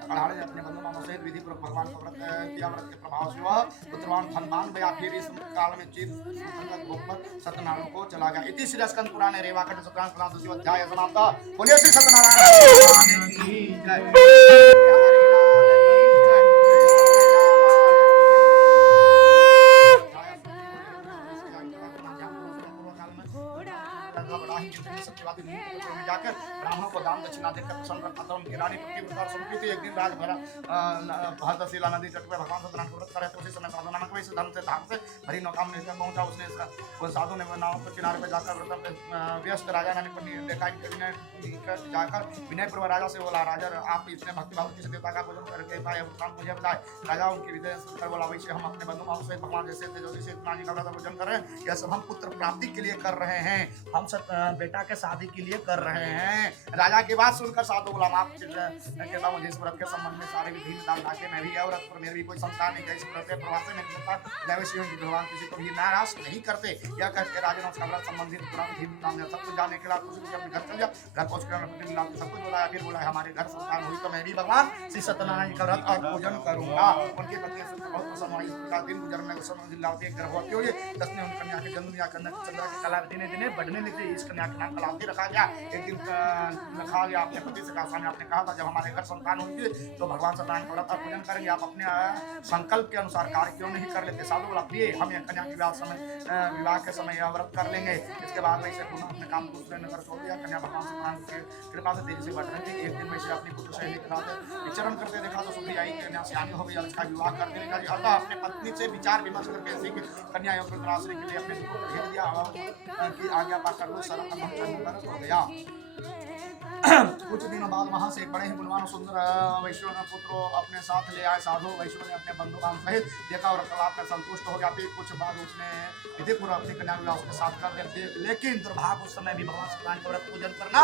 लकड़ाड़े ने अपने बंधु मानव सहित विधि पूर्वक भगवान का व्रत किया। व्रत के प्रभाव से वह पुत्रवान धनवान भया। फिर इस काल में चिर सत्यनारायण को चला गया। इति श्री स्कंद पुराण रेवाखंड सत्रांश पुराण द्वितीय अध्याय समाप्त। बोलिए श्री सत्यनारायण की जय। जाकर ब्राह्मणों को दान दक्षिणा देकर प्रसन्न रखा। उनकी रानी प्रतिव्रता संस्कृति एक दिन राजभरा भागशिला नदी तट पर भगवान सत्यनारायण को व्रत कर रहे थे। उसी समय साधु नामक वैसे धन से धाम से भरी नौका में पहुंचा। उसने वो साधु ने नाव के किनारे पर जाकर व्रत व्यस्त राजा ने देखा। जाकर विनयपूर्वक राजा से बोला, राजा आप इतने भक्तिभाव किस देवता का पूजन करके मुझे बताए। राजा उनके विजय कर बोला, वैसे हम अपने बंधु बांधव से भगवान जैसे तेजस्वी से इतना का पूजन कर रहे हैं। यह सब हम पुत्र प्राप्ति के लिए कर रहे हैं, हम सब बेटा के शादी के लिए कर रहे हैं। राजा की बात सुनकर साधु बोला, आप कहता मुझे इस व्रत के संबंध में सारे विधि विधान ढाके मैं भी व्रत पर मेरी भी कोई संतान नहीं है। इस व्रत प्रवास में भगवान किसी को भी नाराज नहीं करते। यह कहकर राजा ने उसका व्रत संबंधित पूरा विधि विधान सब कुछ जाने के बाद अपने घर चल जा। घर पहुंचकर सब कुछ बोला। फिर बोला हमारे घर संतान हुई तो मैं भी भगवान श्री सत्यनारायण जी का व्रत और पूजन करूंगा। उनके पत्नी से बहुत प्रसन्न हुई। का दिन गुजरने को समय लावती एक गर्भवती हुई। दसने उन कन्या के जन्म या कन्या चंद्र की कला दिने दिने बढ़ने लगी। इस कन्या का नाम कलावती रखा गया। एक दिन रखा गया। अपने पति से कहा, आपने कहा था जब हमारे घर संतान होगी तो भगवान सत्यनारायण का व्रत और पूजन करेंगे। आप अपने संकल्प के अनुसार कार्य क्यों नहीं कर लेते। साधु बोला, प्रिय हम यह कन्या विवाह के समय यह व्रत कर लेंगे। इसके बाद वैसे अपने काम दूसरे नगर छोड़ दिया। कन्या भगवान सत्यनारायण की कृपा से तेजी से बढ़ रही थी। एक दिन वैसे अपनी पुत्र सहेली के साथ विचरण करते देखा तो सुधी आई कन्या सियानी हो गई। उसका विवाह कर देगा। अतः अपने पत्नी से विचार विमर्श करके ऐसी कन्या योग आश्रय के लिए अपने भेज दिया कि आज्ञा पाकर वो सरल हो गया। कुछ दिनों बाद वहां से एक बड़े ही गुणवान सुंदर वैश्य पुत्र अपने साथ ले आए। साधु वैश्य ने अपने बंधु बांधव सहित देखा और कलाप में संतुष्ट हो गया। फिर कुछ बाद उसने विधि पूर्वक अपनी कन्या विवाह उसके साथ कर दिया। लेकिन दुर्भाग्य उस समय भी भगवान सत्यनारायण का व्रत पूजन करना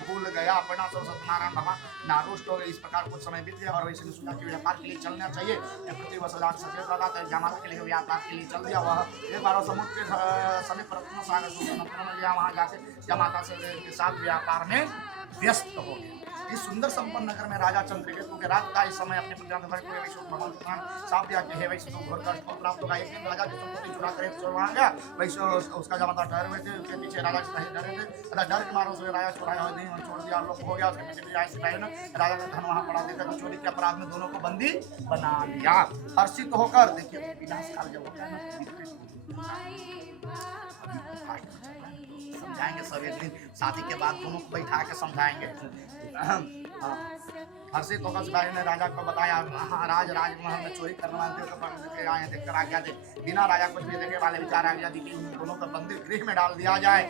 भूल गया। परिणाम स्वरूप सत्यनारायण भगवान नारुष्ट हो गए। इस प्रकार कुछ समय बीत गया और वैश्य ने सोचा कि व्यापार के लिए चलना चाहिए। प्रति वर्ष सचेत रहा था। जमात के लिए व्यापार के लिए चल दिया। वह एक बार समुद्र के समीप रत्न सागर गया। वहां जाकर जमाता के साथ व्यापार में व्यस्त हो गया। इस सुंदर संपन्न नगर में राजा चंद्रकेतु के रात का इस समय अपने भगवान साफ दिया कि हे वैश्य घोर कष्ट प्राप्त होगा। एक दिन राजा की संपत्ति चुरा कर चुरा गया। वैश्य उसका जमाता ठहरे हुए थे। उसके पीछे राजा डरे थे। डर के मारे उसने राजा चुराया छोड़ दिया। लोग हो गया। उसके पीछे राजा का धन वहां पड़ा देकर चोरी के अपराध में दोनों को बंदी बना लिया। हर्षित होकर देखिए विनाशकाल जब होता है समझाएंगे सब एक दिन शादी के बाद दोनों को बैठा के समझाएंगे। हर्षित होकर सिपाही ने राजा को बताया, राजमहल में चोरी करने वाले आए देखकर आज्ञा दे। बिना राजा कुछ भी देखे वाले विचार आज्ञा दी कि उन दोनों को बंदी गृह में डाल दिया जाए।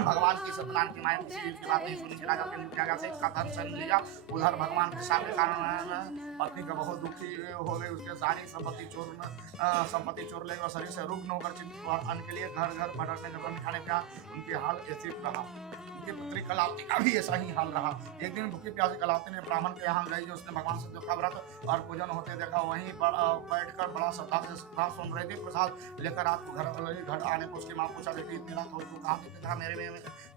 भगवान की सत्यनारायण की माया किसी की बात नहीं सुनी। राजा के मुखिया से इसका धन छीन लिया। उधर भगवान के साथ के कारण पत्नी का बहुत दुखी हो गई। उसके सारी संपत्ति चोर ले और शरीर से रुग्ण होकर चिंतित अन्न के लिए घर घर भटकने खाने का उनके हाल ऐसे रहा। उनकी पुत्री कलावती का भी ऐसा ही हाल रहा। एक दिन भूखी प्यासी कलावती ने ब्राह्मण के यहाँ गई जो उसने भगवान से जो व्रत और पूजन होते देखा। वहीं बैठकर बड़ा श्रद्धा से सुन रही थी। प्रसाद लेकर रात को घर आने को उसकी माँ पूछा, बेटी मेरा तो तू कहाँ देखा,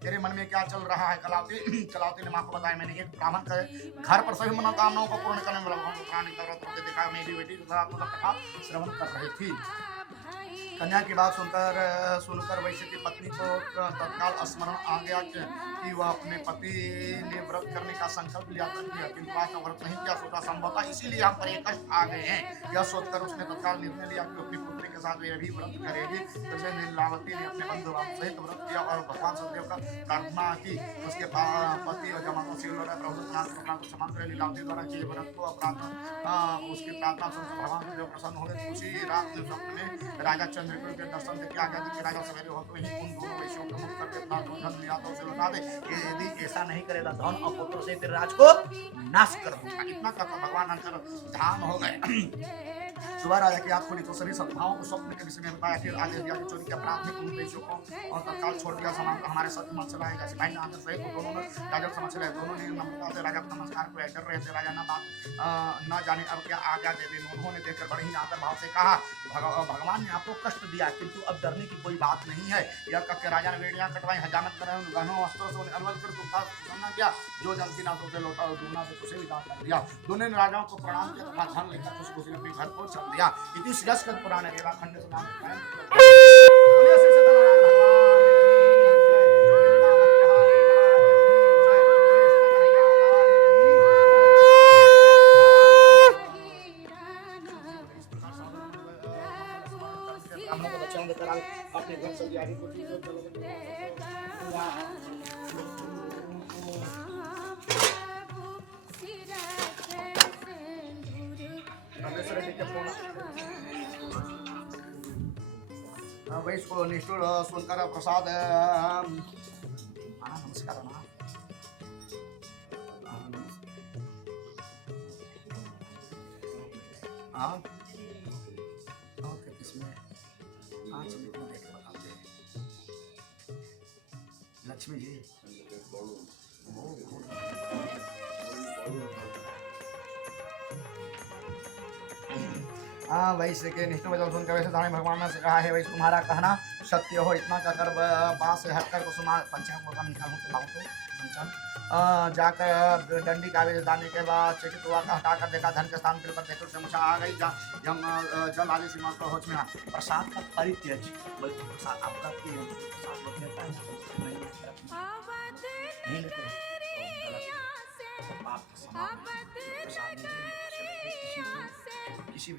तेरे मन में क्या चल रहा है। कलावती ने माँ को बताया, मैंने एक ब्राह्मण के घर पर सभी मनोकामनाओं को पूर्ण करने में भगवान का व्रत होते देखा। मेरी बेटी कथा श्रवण कर रही थी। कन्या की बात सुनकर वैश्य की पत्नी को तत्काल स्मरण आ गया कि वह अपने पति ने व्रत करने का संकल्प लिया था, किंतु आज व्रत नहीं किया। सोचा संभवतः इसीलिए हम पर ये कष्ट आ गए हैं। यह सोचकर उसने तत्काल निर्णय लिया कि अपनी पुत्री के साथ वह भी व्रत करेगी। जैसे नीलावती ने अपने बंधु सहित व्रत किया और भगवान सदैव का प्रार्थना की। उसके पति और जमाता प्रभु क्षमा करे। लीलावती द्वारा किए व्रत को उसकी प्रार्थना सुनकर भगवान सदैव प्रसन्न हो गए। उसी रात स्वप्न में राजा चंद्रकेतु के दर्शन देखे आ गया कि राजा सवेरे होते ही उन दोनों वैश्यों को मुक्त करके अपना धन लिया तो उसे लौटा दे। यदि ऐसा नहीं करेगा धन और पुत्र से फिर राज को नाश कर दूंगा। इतना कहकर भगवान अंतर ध्यान हो गए। सुबह राजा की आंख खुली तो सभी सद्भावों को स्वप्न के विषय में बताया। फिर आदेश दिया कि चोरी के अपराध में उन वैश्यों को और तत्काल छोड़ दिया। समान को हमारे साथ मत चलाए। जैसे भाई आदर सहित दोनों ने राजा समझ चले। दोनों ने नम्रता से राजा का नमस्कार को कर रहे थे। राजा न जाने अब क्या आज्ञा देवी। उन्होंने देखकर बड़े ही आदर भाव से कहा, भगवान ने आपको कष्ट दिया किंतु अब डरने की कोई बात नहीं है। यह कहकर राजा ने बेड़ियां कटवाई, हजामत कराई, गहनों वस्त्रों से अनवल कर सामना किया। जो जल्दी ना तो लौटा और दूना से उसे भी दान कर दिया। दोनों ने राजाओं को प्रणाम किया तथा धन लेकर खुशी अपने घर को चल दिया। इति श्रीस्कंद पुराण रेवा खंड अपने घर से आगे को वैश्य को निष्ठुर सुनकर प्रसाद नमस्कार लक्ष्मी जी वैश्य के निष्ठुर वचन सुनकर वैसे सामने भगवान ने कहा है, वैश्य तुम्हारा कहना सत्य हो। इतना कहकर बांस से हटकर कुसुमा पंचांग का निकालूं तो भाव तो पंचांग जाकर डंडी का आवेश डालने के बाद चकित हुआ हटाकर देखा धन के स्थान पर देखकर समस्या आ गई। जल आदि सीमा को होश में प्रसाद का परित्यज प्रसाद आपका किसी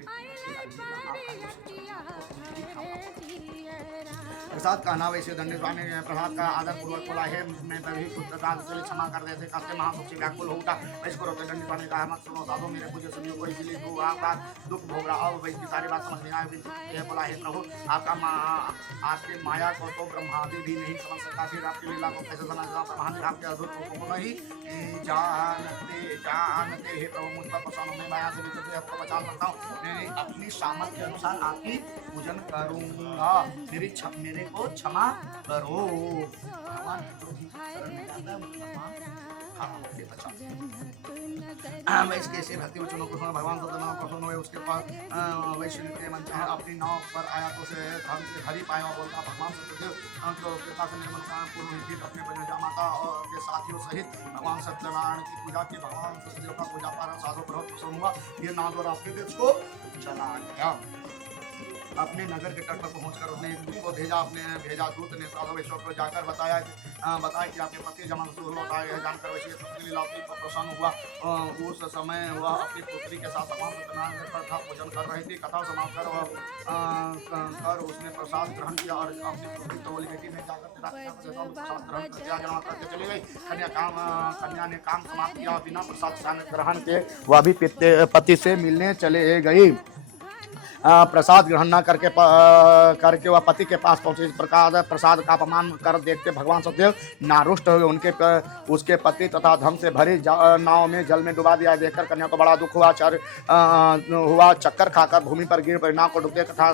प्रसाद का नाम वैसे दंडी स्वामी ने प्रसाद का आदर पूर्वक बोला है, मैं तभी कुछ प्रसाद के लिए क्षमा कर देते। कहते महामुख से व्याकुल हो उठा। वैसे को रोके दंडी स्वामी कहा, मत सुनो साधो, मेरे पूज्य सभी को इसलिए दुख भोग रहा। और वैसे की सारी बात समझ में आए। बोला है प्रभु, आपके माया को तो ब्रह्मादि भी नहीं समझ सकता, फिर आपकी लीला को कैसे समझना। ब्रह्मादि आपके अद्भुत रूपों को नहीं जानते हे प्रभु, मुझ पर प्रसन्न होने माया से विचलित आपको बचा सकता हूँ। मैं अपनी सामर्थ्य के अनुसार आपकी पूजन करूंगा। मेरे को क्षमा करो। भगवान जो भी शरण में जाता है वैश्य के ऐसे भक्ति वचनों को सुना भगवान सदनाव प्रसन्न हुए। उसके पास वैश्य ने मन चाहे अपनी नाव पर आया तो उसे धन से भरी पाया और बोलता, भगवान सत्यदेव कृपा से निर्मल पूर्व फिर अपने बजरंगा माता और के साथियों सहित भगवान सत्यनारायण की पूजा की। भगवान सत्यदेव का पूजा पारण साधु बहुत प्रसन्न हुआ। ये नाव द्वारा अपने देश को चला गया। अपने नगर के तट पर पहुंचकर उसने एक दूत को भेजा। दूत ने साधु वैश्य को जाकर बताया कि आपके पति जमान से लौट आए हैं। जानकर वैश्य पत्नी लीलावती पर प्रसन्न हुआ। उस समय वह अपनी पुत्री के साथ भगवान सत्यनारायण का पूजन कर रही थी। कथा समाप्त कर उसने प्रसाद ग्रहण किया और अपनी पुत्री को बोली, बेटी में जाकर प्रसाद ग्रहण कर जमा करके चली गई। कन्या ने काम समाप्त किया। बिना प्रसाद ग्रहण के वह भी पति से मिलने चले गई। प्रसाद ग्रहण न करके वह पति के पास पहुंचे। इस प्रकार प्रसाद का अपमान कर देखते भगवान सत्यदेव नारुष्ट हुए। उसके पति तथा धन से भरी नाव में जल में डुबा दिया। देखकर कन्या को बड़ा दुख हुआ। चक्कर खाकर भूमि पर गिर पड़ी। नाव को डूबते तथा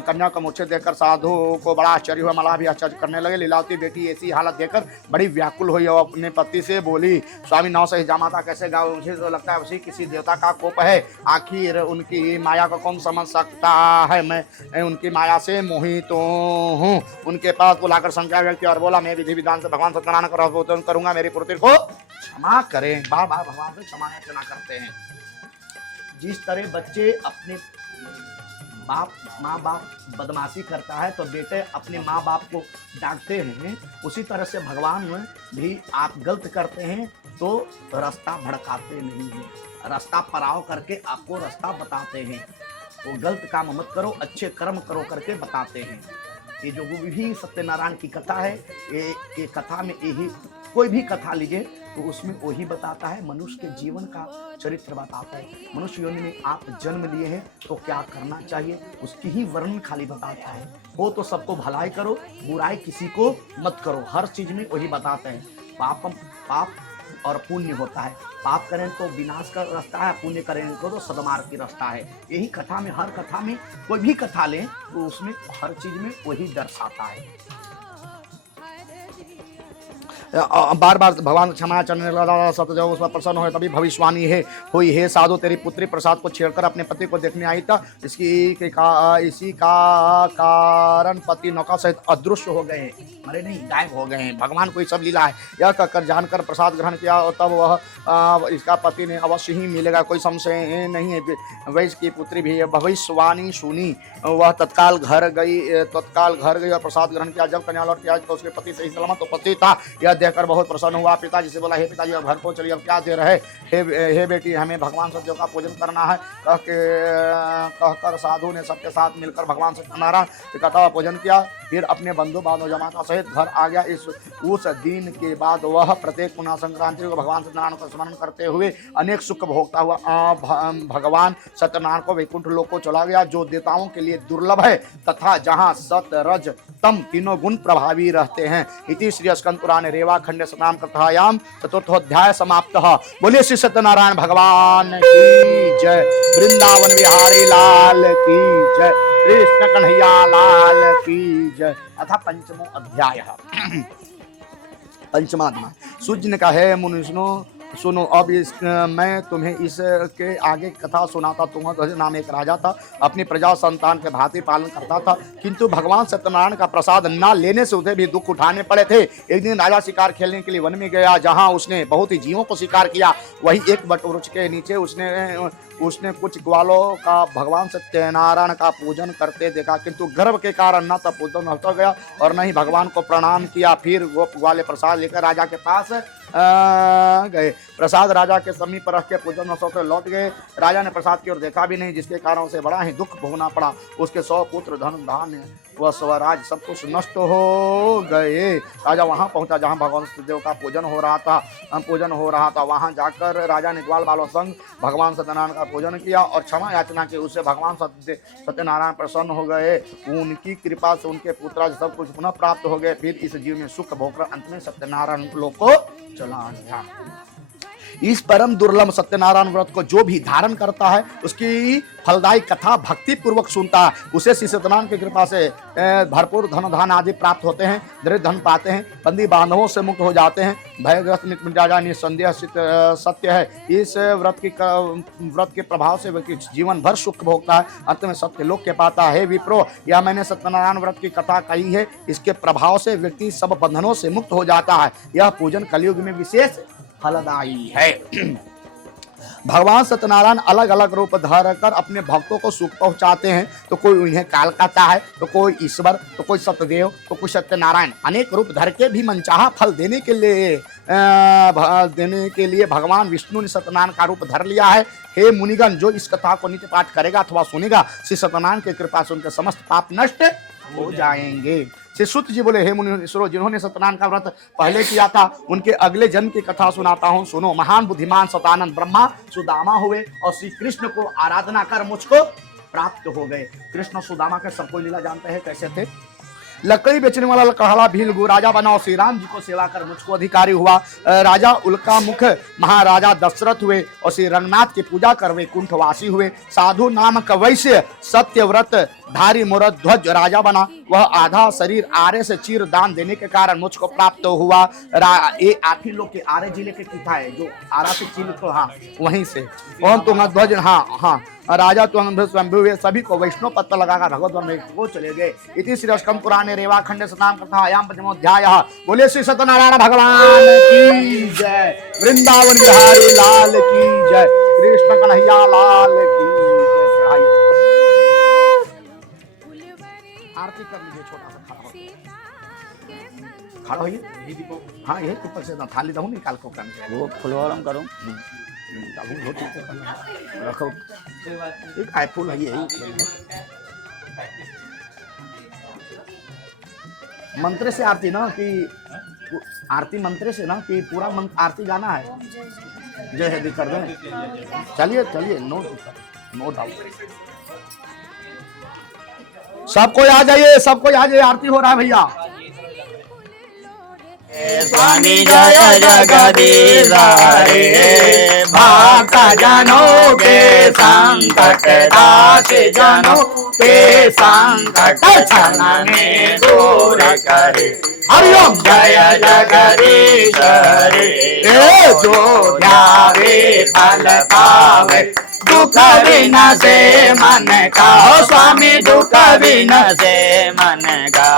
कन्या को मूर्छित देखकर साधु को बड़ा आश्चर्य हुआ। मल्लाह भी आश्चर्य करने लगे। लीलावती बेटी ऐसी हालत देखकर बड़ी व्याकुल हुई और अपने पति से बोली, स्वामी नाव से हिजामाता कैसे गाओ? मुझे तो लगता है उसी किसी देवता का कोप है। आखिर उनकी माया को कौन समझ सकता है? मैं उनकी माया से मोहित हूँ। उनके पास बुलाकर संख्या व्यक्ति और बोला, मैं विधि विधान से भगवान सत्यनारायण का पूजन करूंगा, मेरी पुत्री को क्षमा करें। बार बार भगवान से क्षमा याचना करते हैं। जिस तरह बच्चे अपने माँ बाप बदमाशी करता है तो बेटे अपने माँ बाप को डांटते हैं, उसी तरह से भगवान भी आप गलत करते हैं तो रास्ता भड़काते नहीं हैं, रास्ता पराव करके आपको रास्ता बताते हैं। वो गलत काम मत करो, अच्छे कर्म करो करके बताते हैं। ये जो भी सत्यनारायण की कथा है, ये कथा में यही कोई भी कथा लीजिए तो उसमें वही बताता है, मनुष्य के जीवन का चरित्र बताता है। मनुष्य योनि में आप जन्म लिए हैं तो क्या करना चाहिए उसकी ही वर्णन खाली बताता है। हो तो सबको भलाई करो, बुराई किसी को मत करो, हर चीज में वही बताते हैं। पाप और पुण्य होता है, पाप करें तो विनाश का रास्ता है, पुण्य करें तो सदमार्ग की रास्ता है। यही कथा में, हर कथा में कोई भी कथा लें तो उसमें हर चीज में वही दर्शाता है। बार बार भगवान क्षमा चरण लगा सतदेव उस पर प्रसन्न हो तभी भविष्यवाणी है हुई, हे साधु तेरी पुत्री प्रसाद को छेड़कर अपने पति को देखने आई था, इसी का कारण पति नौका सहित अदृश्य हो गए, मरे नहीं गायब हो गए हैं। भगवान को सब लीला है। यह कहकर जानकर प्रसाद ग्रहण किया और तब वह इसका पति ने अवश्य ही मिलेगा, कोई संशय नहीं है। वैश्य की पुत्री भी भविष्यवाणी सुनी, वह तत्काल घर गई और प्रसाद ग्रहण किया। जब कन्या लौट किया तो उसके पति सही सलामत उपस्थित था। यह देखकर बहुत प्रसन्न हुआ। पिताजी से बोला, हे पिताजी अब घर को चलिए, अब क्या देर है। हे बेटी हमें भगवान सत्य का पूजन करना है। कहकर साधु ने सबके साथ मिलकर भगवान सत्यनारायण की कथा का पूजन किया। फिर अपने बंधु बांधव जमाता सहित घर आ गया। उस दिन के बाद वह प्रत्येक पुण्य संक्रांति को भगवान सत्यनारायण का स्मरण करते हुए अनेक सुख भोगता हुआ भगवान सत्यनारायण को वैकुंठ लोक को चला गया, जो देवताओं के लिए दुर्लभ है तथा जहाँ सत रज तम तीनों गुण प्रभावी रहते हैं। इति श्री स्कंद पुराणे रेवा खंडे सनाम कथायाम चतुर्थोध्याय समाप्त। बोलिए श्री सत्यनारायण भगवान की जय, वृंदावन बिहारी लाल की जय, कृष्ण कन्हैया लाल की जय। अथा पंचमो अध्याय। पंचमात्मा सूर्य ने कहा, है मुनि सुनो, अब मैं तुम्हें इसके आगे कथा सुनाता। तुम्हारे नाम एक राजा था, अपनी प्रजा संतान के भांति पालन करता था, किंतु भगवान सत्यनारायण का प्रसाद न लेने से उसे भी दुख उठाने पड़े थे। एक दिन राजा शिकार खेलने के लिए वन में गया, जहां उसने बहुत ही जीवों को शिकार किया। वही एक वटवृक्ष के नीचे उसने कुछ ग्वालों का भगवान सत्यनारायण का पूजन करते देखा, किंतु गर्व के कारण न तो पूजन हो गया और न ही भगवान को प्रणाम किया। फिर वो ग्वाले प्रसाद लेकर राजा के पास गए। प्रसाद राजा के समीप रख के पूजन होकर लौट गए। राजा ने प्रसाद की ओर देखा भी नहीं, जिसके कारण उसे बड़ा ही दुख भोगना पड़ा। उसके 100 पुत्र, धन धान्य व स्वराज सब कुछ नष्ट हो गए। राजा वहां पहुंचा जहां भगवान सत्यदेव का पूजन हो रहा था। वहां जाकर राजा ने ग्वाल बालों संग भगवान सत्यनारायण का पूजन किया और क्षमा याचना की। उससे भगवान सत्यनारायण प्रसन्न हो गए। उनकी कृपा से उनके पुत्र सब कुछ पुनः प्राप्त हो गए। फिर इस जीव में सुख भोगकर अंत में सत्यनारायण लोक को चला गया। इस परम दुर्लभ सत्यनारायण व्रत को जो भी धारण करता है उसकी फलदायी कथा भक्ति पूर्वक सुनता है, उसे श्री सत्यनारायण की कृपा से भरपूर धन धान आदि प्राप्त होते हैं, दरिद्र धन पाते हैं, बंदी बांधवों से मुक्त हो जाते हैं, भयग्रस्त मिट जाता निसंदेह सत्य है। इस व्रत के प्रभाव से व्यक्ति जीवन भर सुख भोगता है, अंत में सत्य लोक के पाता है। विप्रो, यह मैंने सत्यनारायण व्रत की कथा कही है, इसके प्रभाव से व्यक्ति सब बंधनों से मुक्त हो जाता है। यह पूजन कलयुग में विशेष फलदायी है। भगवान सत्यनारायण अलग अलग रूप धर कर अपने भक्तों को सुख पहुंचाते हैं। तो कोई उन्हें काल कहता है, तो कोई ईश्वर, तो कोई सत्यदेव, तो कोई सत्यनारायण। अनेक रूप धर के भी मनचाहा फल देने के लिए भगवान विष्णु ने सत्यनारायण का रूप धर लिया है। हे मुनिगण, जो इस कथा को नित्य पाठ करेगा अथवा सुनेगा, श्री सत्यनारायण की कृपा से उनके समस्त पाप नष्ट हो जाएंगे। श्री सूत जी बोले, हे मुनि जिन्होंने सत्यनारायण का व्रत पहले किया था, उनके अगले जन्म की कथा सुनाता हूँ, सुनो। महान बुद्धिमान सतानंद ब्रह्मा सुदामा हुए और श्री कृष्ण को आराधना कर मुझको प्राप्त हो गए। कृष्ण सुदामा के सबको लीला जानते हैं कैसे थे। लकड़ी बेचने वाला लकड़हारा भीलगु राजा बना और श्री राम जी को सेवा कर मुझको अधिकारी हुआ। राजा उल्का मुख महाराजा दशरथ हुए और श्री रंगनाथ की पूजा कर वे कुंठवासी हुए। साधु नामक वैश्य सत्यव्रत धारी मुरद ध्वज राजा बना, वह आधा शरीर आरे से चीर दान देने के कारण मुझको प्राप्त हुआ। ये आप ही लोग के आरे जिले के किथा है जो आरा से चीर, तो हाँ वहीं से कौन तुम ध्वज, हाँ राजा स्वयंभू हुए, सभी को वैष्णव पत्ता लगाकर भगवत वन में वो चले गए। इति श्री अष्टम पुराणे रेवा खंडे सनाम कथायाम पंचमोध्यायः। बोले श्री सत्यनारायण भगवान की जय, वृंदावन बिहारी लाल की जय, कृष्ण कन्हैया लाल की जय। आरती कर लीजिए, छोटा सा खड़ा हो, सीता के संग खड़ा होइए। हाँ ये ऊपर से ना थाली दहूँ निकाल को कर वो फुलवारम करूँ। रखो, एक आय फूल है यही। मंत्र से आरती ना कि आरती मंत्र से ना कि पूरा मंत्र आरती गाना है। जय हिंद कर दें, चलिए चलिए, नो डाउट। सबको आ जाइए, सबको आ जाइए, आरती हो रहा है भैया। स्वामी जय जगदीश हरे, भक्त जनों के संकट दास जनों के संकट क्षण में दूर करे। हरिओम जय जगदीश हरे, जो ध्यावे फल पावे, दुख विन से मन का। हो स्वामी दुख विन से मन का,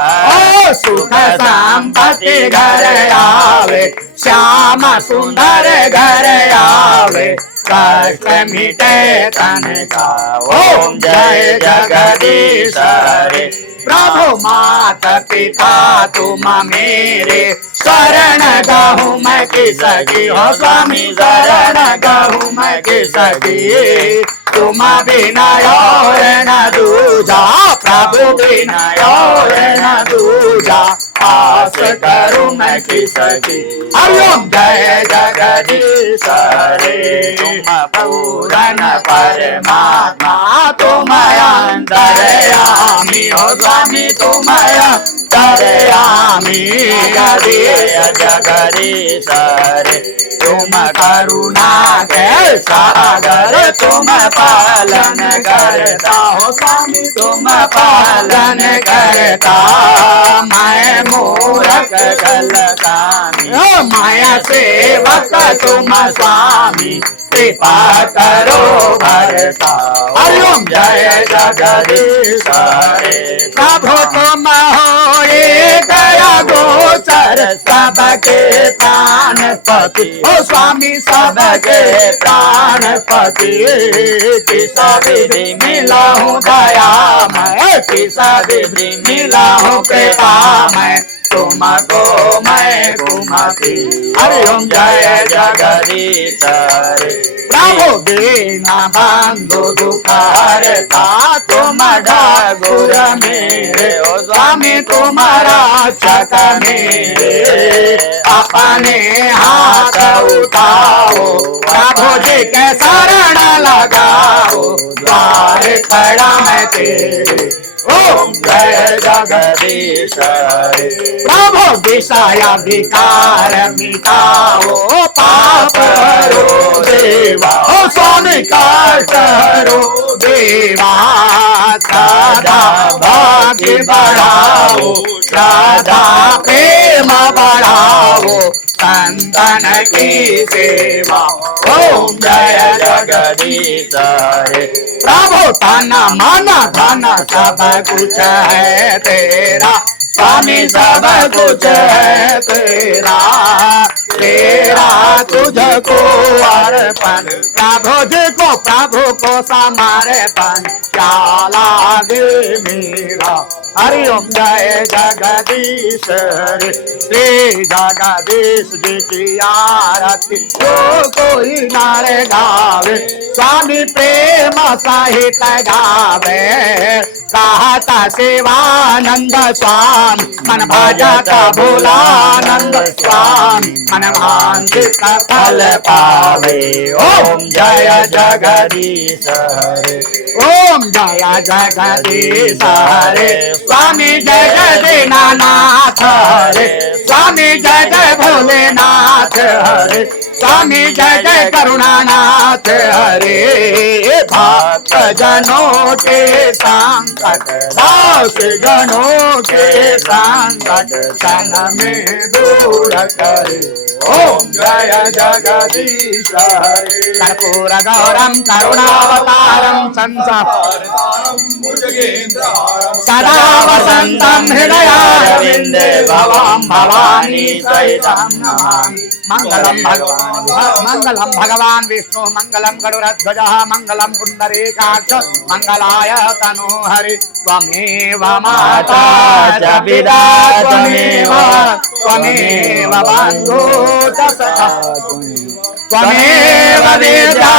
सुख संपत्ति घर आवे, श्याम सुंदर घर आवे, कष्ट मिटे तन का। ओम जय जगदीश हरे, प्रभु मात पिता तुम मेरे, शरण गहूँ मैं किसकी। हो स्वामी शरण गहूँ मैं किसकी, तुम बिना और न दूजा, प्रभु बिना और न दूजा, आस करूँ मैं किसकी। हरिओम जय जगदीश हरे, तुम पूरन परमात्मा, तुम अंतर्यामी। हो स्वामी तुम अंतर्यामी, जय जगदीश हरे, तुम करुणा के सागर, तुम पालन करता। हो स्वामी तुम पालन करता, मैं मूरख गलतानी, माया सेवक तुम स्वामी, कृपा करो भरता। हरिओम जय जगदीश हरे, प्रभु तुम हो एक गोचर, सबके प्राणपति। ओ स्वामी सबके प्राणपति, किस विधि मिला हूँ दया मैं, किस विधि मिला हूँ कृपा मैं, तुमको मैं घुमती। हरिओम जय जगदीश हरे, प्रभु दीना बंधु दुखारता, तुम ठाकुर मेरे। ओ स्वामी तुम रक्षक मेरे, अपने हाथ उठाओ, प्रभु जी के शरण लगाओ, द्वार खड़ा मैं तेरे। ओम जय जगदीश हरे, प्रभु विषय विकार मिटाओ, पाप हरो देवा। ओ स्वामी कष्ट हरो देवा, सदा भाग्य बढ़ाओ, सदा प्रेम बढ़ाओ, संतन की सेवा। ओम जय जगदीश हरे, प्रभु तन मन धन सब कुछ है तेरा, स्वामी सब कुछ है तेरा, तेरा तुझको अर्पण, प्रभु को समर्पण, क्या लागे मेरा। हरिओम जय जगदीश हरे, श्री जगदीश जी की आरती जो कोई नारे गावे, स्वामी प्रेम सहित गावे, कहता शिवानंद स्वामी, मन भजता भोलानंद स्वामी, मन वांछित फल पावे। ओम जय जगदीश हरे, ओम जय जगदीश हरे, स्वामी जय जय दीनानाथ हरे, स्वामी जय जय भोलेनाथ हरे, स्वामी जय जय करुणानाथ हरे। भक्त जनों के संकट, दास जनों के संकट, क्षण में दूर करे। ओम जय जगदीश हरे, कर्पूर गौरम करुणावतारम संसारम, सदा वसंतम हृदयारविंदे, गोविन्दे भवां भवानी सहितं नमामि। मंगलम भगवान विष्णु मंगलम गरुड़ध्वजः मंगलम पुंडरीकाक्ष मंगलाय तनोहरि त्वमेव माता च पिता त्वमेव त्वमेव बन्धु च सखा त्वमेव विद्या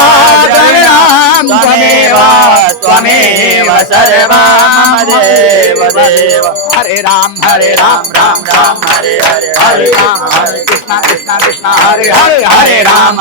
त्वमेव त्वमेव सर्वं मम देव देव। हरे राम राम राम हरे हरे हरे राम हरे कृष्णा कृष्णा कृष्णा हरे हरे हरे राम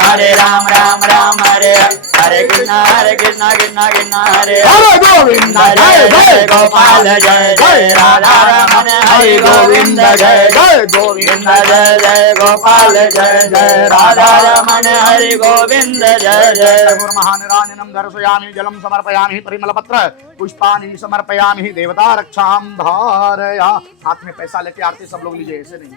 राम राम हरे हरे कृष्णा कृष्णा कृष्णा हरे हरे गोविंद जय जय गोपाल जय जय राधा रमण हरे गोविंद जय जय गोविंद जय जय गोपाल जय जय राधा रमण हरे गोविंद जय जय। महानिराजनम दर्शयामि जलम समर्पयामि परिमलपत्र पुष्पाणि समर्पयामि देवता रक्षाम धारया। हाथ में पैसा लेके आरती सब लोग लीजिए, ऐसे नहीं।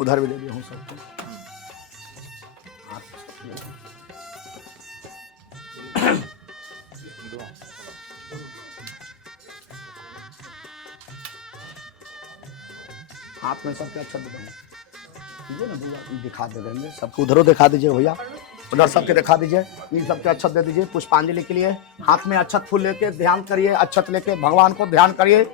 उधर भी ले लिया हूँ सबको। हाथ में सबके अच्छा दीजिए ना भैया, दिखा दे देंगे सबको। उधरों दिखा दीजिए भैया, उधर सबके दिखा दीजिए। इन सबके अक्षत दे दीजिए पुष्पांजलि के लिए। हाथ में अक्षत फूल लेके ध्यान करिए, अक्षत लेके भगवान को ध्यान करिए।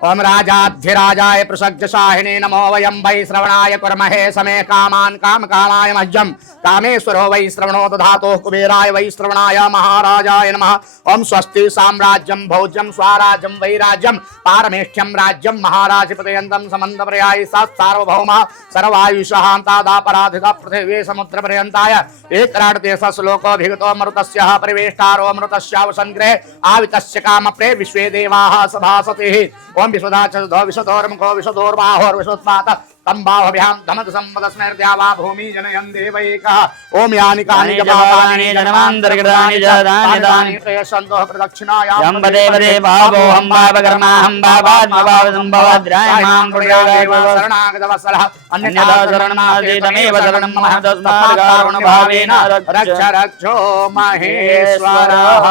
ओम राजाधिराजाय प्रसज्जशाहिने नमो वयं वै श्रवणाय कुर्महे समे कामान् कामकालाय मह्यं कामेश्वरो वै श्रवणो दधातु कुबेराय वै श्रवणाय महाराजाय नमः। ओम स्वस्ति साम्राज्यं भोज्यं स्वराज्यं वै राज्यं पारमेष्ठ्यं राज्यं महाराजपतयन्तं समन्तपर्यायि सार्वभौम सर्वायुषहान्तादापराधिता पृथिवी समुद्रपर्यन्ताय एकराडते श्लोको भिगतो मरुतस्यः परिवेष्टारो मरुतस्यावसङ्ग्रहे आवितस्य कामप्रे विश्वे देवाः सभासतिः। ओम विश्वदाचो विश्वतोर्मुखो विश्वतोर्बाहोर् विश्वोत्पातः तम्बाभ्यां धमतसम्पदस्मैर्द्यावा भूमि जनयन् देवैकः। ओम यानि कानि जपानि जन्मान्तर्गतानि च दानि दानि प्रयच्छन्तु प्रदक्षिणायां यं वदेवदे भावो हम भावकर्मा हम भावात्मभावसम्भवद्रायमां देव शरणागतवत्सलः अन्यथा शरणमाश्रितमेव शरणं मम तस्मात्कारुणभावेन रक्ष रक्षो महेश्वरः।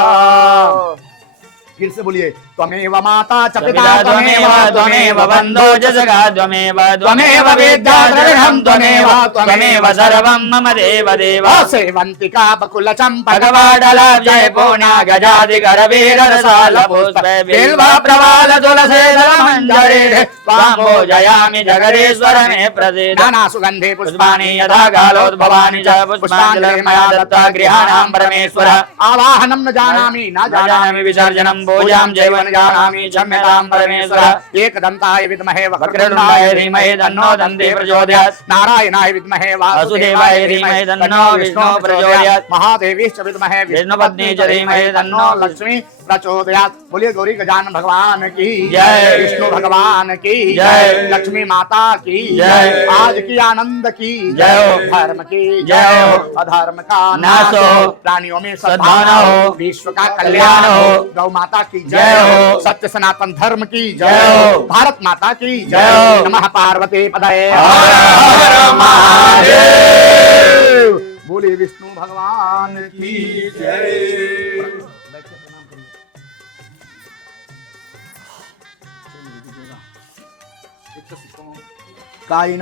फिर से बोलिए त्वमेव माता च पिता त्वमेव त्वमेव बन्धो च सखा त्वमेव त्वमेव वेद्या द्रविणं त्वमेव त्वमेव सर्वं मम देव देव। सेवन्तिका बकुलचम्पा भगवाडलाब्जय पूर्णा गजादिकरवीररसालपुष्पे बिल्वा प्रवाल तुलसीधरमञ्जरे त्वां पूजयामि जगदीश्वर मे प्रसीद। नाना सुगन्धे पुष्पाणि यथा कालोद्भवानि च पुष्पाञ्जलिर्मया दत्ता गृहाणां परमेश्वर। आवाहनं न जानामि न जानामि विसर्जनं पूजां जैव न जानामि क्षम्यतां परमेश्वर। एकदन्ताय विद्महे वक्रतुण्डाय धीमहि तन्नो दन्ति प्रचोदयात्। नारायणाय विद्महे वासुदेवाय धीमहि तन्नो विष्णुः प्रचोदयात्। महादेवी च विद्महे विष्णुपत्नी च धीमहि तन्नो लक्ष्मी प्रचोदयात्। बोलिए गौरी गजानन भगवान की जय, विष्णु भगवान की जय, लक्ष्मी माता की जय, आज की आनंद की जय, धर्म की जय, अधर्म का नाश हो, प्राणियों में सद्भावना हो, विश्व का कल्याण हो, गौ माता की जय हो, सत्य सनातन धर्म की जय हो, भारत माता की जय हो। नमः पार्वती पदये हर हर महादेव। बोलिए विष्णु भगवान की जय। कायेन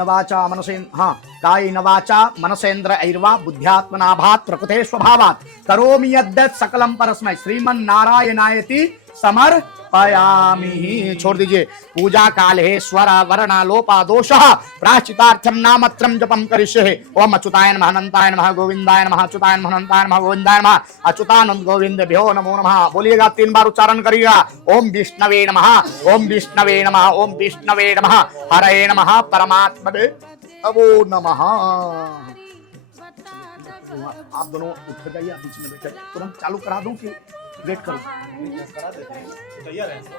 वाचा मनसेन्द्र ऐर्वा बुद्ध्यात्मना भात् प्रकृते स्वभावात् करोमि यद्यत् सकलं परस्मै श्रीमन्नारायणायति समर्पयामि। छोड़ दीजिए। पूजा काले स्वर वर्णालोपा दोषः प्राश्चितार्थं नामत्रं जपं करिष्ये। ओम अच्युताय नमः अनंताय नमः गोविंदाय नमः अच्युताय नमः अनंताय नमः गोविंदाय नमः अच्युतानंद गोविंदेभ्यो नमो नमः। बोलिएगा 3 बार उच्चारण करिएगा। ओम विष्णवे नमः ओम विष्णवे नमः ओम विष्णवे नमः हरये नमः परमात्मने नमो नमः। आप दोनों उठ जाइए, आप बीच में बैठे। तुरंत चालू करा दूं कि वेट करूं? तैयार है थोड़ा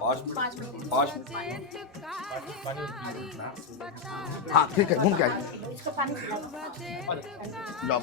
5 मिनट। हाँ ठीक है, घूम के आइए। जाओ।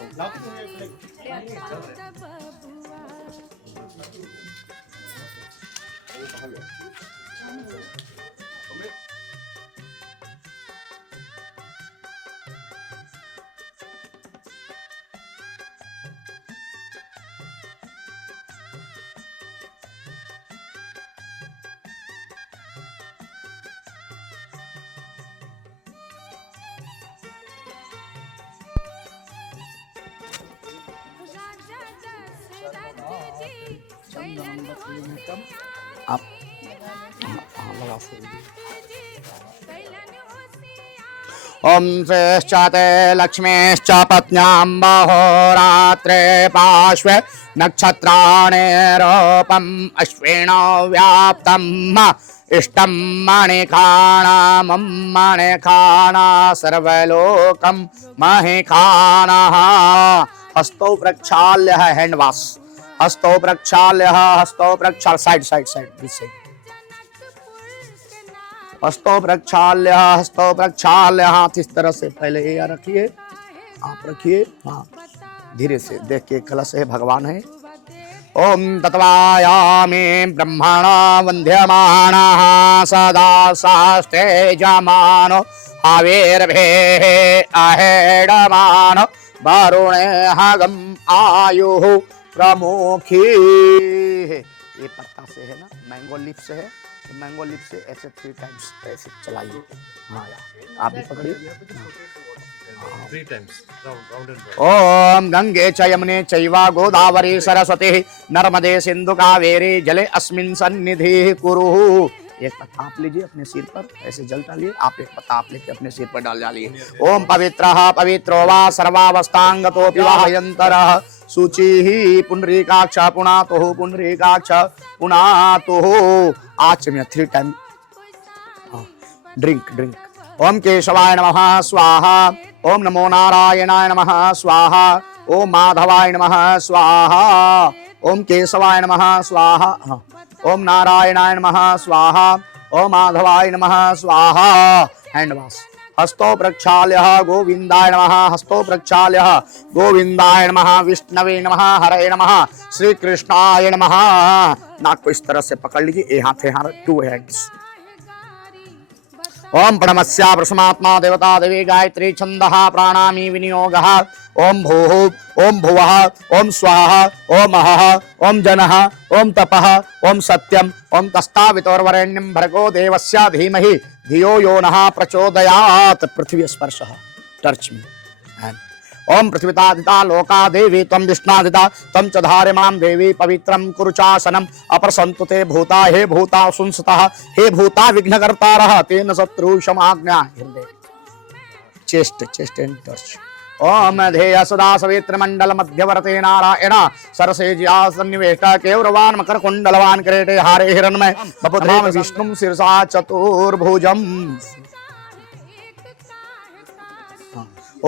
आप लगा ओम श्रेश्च ते लक्ष्मीश्च पत्न्यां बहोरात्रे पार्श्वे नक्षत्राणि रूपम् अश्विनो व्याप्तम् इष्टं मणिखाणा मणिखाणा सर्वलोकं महिखानः हस्तौ प्रक्षाल्य हैंड वॉश हस्तौ प्रक्षाल्य साइड दिस साइड हस्तौ प्रक्षाल्य हाथ इस तरह से पहले ये रखिए आप रखिए हाँ धीरे से देख के कलश है भगवान है ओम तत्वायामि ब्रह्मणा वन्द्यमानः सदा शास्त्रे जमानो हावेर्भे अहेडमानो वरुणे हगम आयुः प्रमुखी ये पत्ता से है ना मैंगो लीफ से है मैंगो लीफ से ऐसे 3 टाइम्स ऐसे चलाइए हाँ यार आप भी पकड़िए 3 times round and round. ओम गंगे च यमुने चैव गोदावरी सरस्वती नर्मदे सिंधु कावेरी जले अस्मिन् सन्निधिः कुरुः एक पत्ता आप लीजिए अपने सिर पर ऐसे जल डालिए आप एक पत्ता आप लेके अपने सिर पर डाल डालिए ओम पवित्रः पवित्रो वा सर्वावस्थांगतोऽपि वा भयन्तरः शुचिः पुंडरीकाक्ष पुनातुः पुंडरीकाक्ष पुनातुः आचम्य 3 टाइम ड्रिंक ओम केशवाय नमः स्वाहा ओम नमो नारायणाय नमः स्वाहा ओम माधवाय नमः स्वाहा ओम केशवाय नमः स्वाहा ओम नारायणाय नमः स्वाहा ओम माधवाय नमः स्वाहा हैंड वॉश हस्तो प्रक्षाल्य गोविंदाय नमः हस्तो प्रक्षाल्य गोविंदाय नमः विष्णवे नमः हरे नमः श्री कृष्णाय नमः नाक को इस तरह से पकड़ लीजिए ये हाथ है 2 हैंड्स ओम प्रणमस्या प्रसमात्मा देवता देवी गायत्री छंदः प्राणामि विनियोगः ओम भूः ओम भुवः ओम स्वाहा ओम महः ओम जनः ओम तपः ओम सत्यम ओम तस्तावितोर्वरेण्यं भर्गो देवस्य धीमहि धियो यो नः प्रचोदयात् पृथ्वी स्पर्शः टच मी ओम पृथ्वीतादिता लोका देवी त्वं विष्णादिता त्वं च धार्यमां देवी पवित्रं कुरुचासनम् अप्रसन्तु ते भूता हे भूता सुंसतः हे भूता विघ्नकर्तारः तेन शत्रुषमाज्ञा हृदय चेस्ट एंड टच ओम धेय सदा सवित्र मंडल मध्यवर्ते नारायण सरसेज्या सन्निवेष्ट केवरवान मकर कुंडलवान क्रेटे हारे हिरण्मय बपुधाम विष्णुं शिरसा चतुर्भुजम्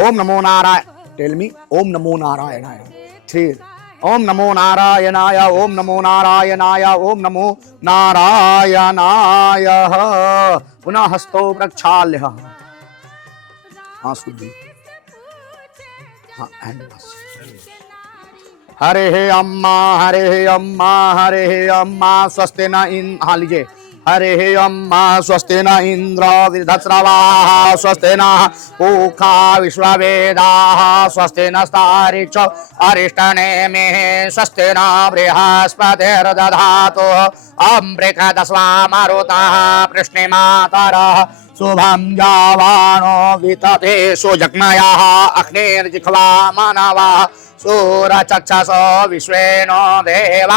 ओम नमो नारायण टेल मी ओम नमो नारायणाय 3 ओम नमो नारायणाय ओम नमो नारायणाय ओम नमो नारायणाय पुनः हस्तौ प्रक्षाल्य हाँ शुद्धि हाँ हैंड वॉश हरे अम्मा स्वस्ति न इन हाँ लीजिए हरे अम्मा स्वस्ति न इंद्र वृद्धस्रवाः स्वस्ति न पूषा विश्ववेदाः स्वस्ति न स्तारिक्षो अरिष्टनेमिः स्वस्ति न बृहस्पतिर्दधातु अम्बृकदस्वा मरुतः पृश्निमातरः शुभं जावाणो वितते सुजग्मयः अग्निर्जिह्वा मानवः सूरचक्षसो विश्वेनो देव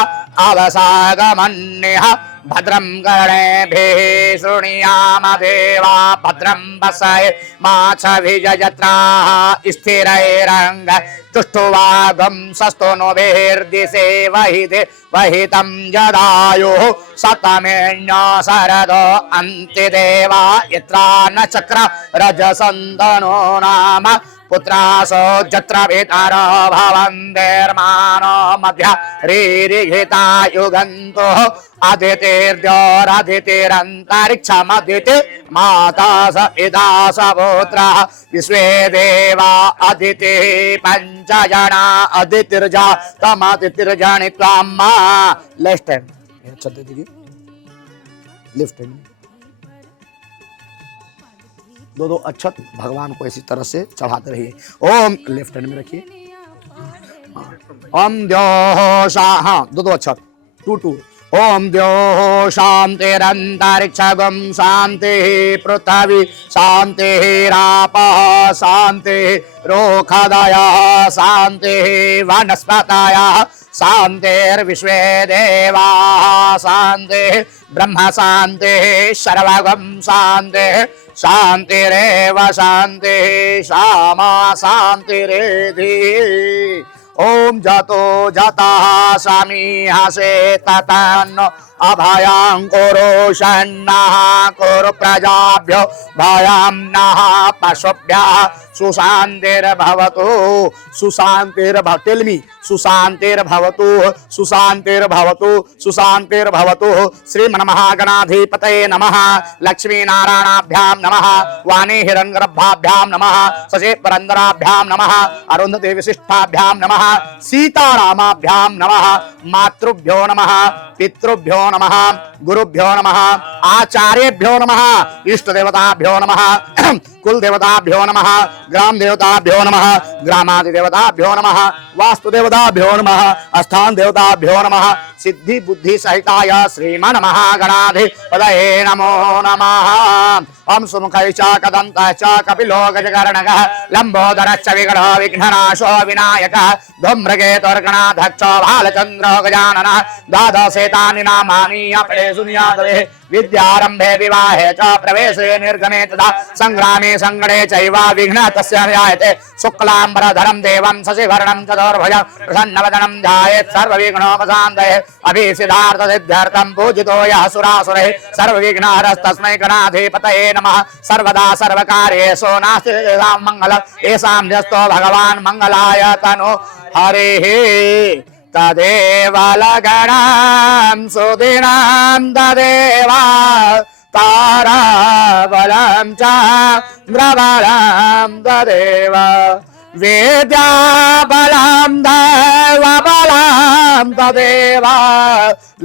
अवसागमन्यः भद्रं कर्णेभिः शृणुयाम देवा भद्रं पश्ये माक्षभिर्यजत्राः स्थिरैरङ्ग तुष्टुवागं सस्तनोभिर्दिशे वहितं जदायुः शतमेण्यो शरदो अन्तिदेवा यत्रा न चक्र रजसन्दनो नाम पुत्रासो जत्र पितरो भवन्तेर्मानो मध्य रीरिघिता युगन्तुः अदितिर्द्योरदितिरन्तरिक्षमदिति माता स पिता स पुत्रः विश्वे देवा अदितिः पञ्चजना अदितिर्जा तमदितिर्जनित्वा मा लेफ्ट हैंड अच्छा दे दीजिए लेफ्ट हैंड दो अक्षत भगवान को इसी तरह से चढ़ाते रहिए ओम लेफ्ट हैंड में रखिए ओम द्योषा हाँ दो अक्षत 2 ओम द्योः शान्तिरन्तरिक्षगं शान्तिः पृथ्वी शान्तिः रापः शान्तिः रोखदयः शान्तिः वनस्पतयः शान्तिर्विश्वे देवाः शान्तिः ब्रह्म शान्तिः सर्वगं शान्तिः शान्तिरेव शान्तिः श्यामा शान्तिरेधि ओम जतो जतः समीहसे ततन्नो अभयं कुरु शन्नः कुरु प्रजाभ्यो भयं नः पशुभ्यः सुशान्तिर्भवतु सुशान्तिर्भवतु टेल मी सुशान्तिर्भवतु सुशान्तिर्भवतु सुशान्तिर्भवतु श्रीमन्महागणाधिपतये नमः लक्ष्मीनारायणाभ्यां नमः वाणी हिरण्यगर्भाभ्यां नमः सचे पुरन्दराभ्यां नमः अरुन्धति विशिष्टाभ्यां नमः सीतारामाभ्यां नमः मातृभ्यो नमः पितृभ्यो नमः गुरुभ्यो नमः आचार्येभ्यो नमः इष्ट देवताभ्यो नमः कुल देवताभ्यो नमः ग्राम देवताभ्यो नमः ग्रामादि देवताभ्यो नमः वास्तु देवताभ्यो नमः स्थान देवताभ्यो नमः सिद्धि बुद्धि सहिताय श्रीमन् महागणाधिपतये नमो नमः ओम सुमुखै च कदन्तः च कपिलो गजकर्णकः लम्बोदरश्च विघ्नः विघ्ननाशो विनायकः धूम्रकेतुर्गणाध्यक्ष बालचन्द्रो गजाननः द्वादशेतानि नामानि अपरे सुनियातवे विद्यारम्भे विवाहे च प्रवेशे निर्गमे तथा संग्रामे संगणे चैव विघ्नः तस्य जायते शुक्लाम्बरधरं देवं शशिवर्णं चतुर्भुजं प्रसन्नवदनं ध्यायेत् सर्वविघ्नोपशान्तये अभिसिद्धार्थसिद्ध्यर्थं पूजितो यः सुरासुरैः सर्वविघ्नहरस्तस्मै गणाधिपतये नमः सर्वदा सर्वकार्येषु नास्ति तेषां मङ्गलं येषां न्यस्तो भगवान् मङ्गलाय तनु हरिः तदेव लगणां सुदिनां तदेव ताराबलं चन्द्रबलं तदेव विद्याबलं दैवबलं तदेव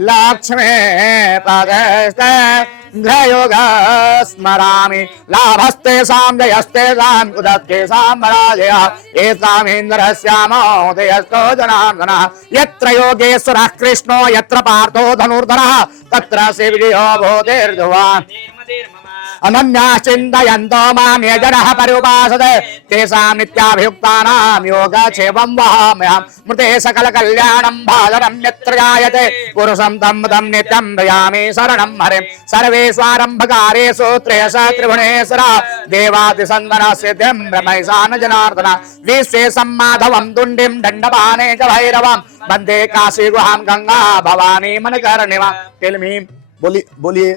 लक्ष्मीपदस्ते घ्रयुगा स्मरामि लाभस्तेषां जयस्तेषां कुतस्तेषां पराजयः येषाम् इन्द्रस्यामोदयस्तो जनार्दनः यत्र योगेश्वरः कृष्णो यत्र पार्थो धनुर्धरः तत्र शिवजियो भूतिर्ध्रुवः अनन्याश्चिन्तयन्तो मां ये जनः पर्युपासते तेषां नित्याभियुक्तानां योगक्षेमं वहाम्यहं मृते सकलकल्याणं भाजनं यत्र जायते पुरुषं तं तं नित्यं भजामि शरणं हरिं सर्वेष्वारम्भकारेषु त्रयश त्रिभुवनेश्वरा देवादिसन्दनसिद्धिं ब्रह्मैशान जनार्दन विश्वेशं माधवं तुण्डिं दण्डपाणे च भैरवं वन्दे काशी गुहां गंगा भवानी मनकर्णिमा टेल मी बोलिए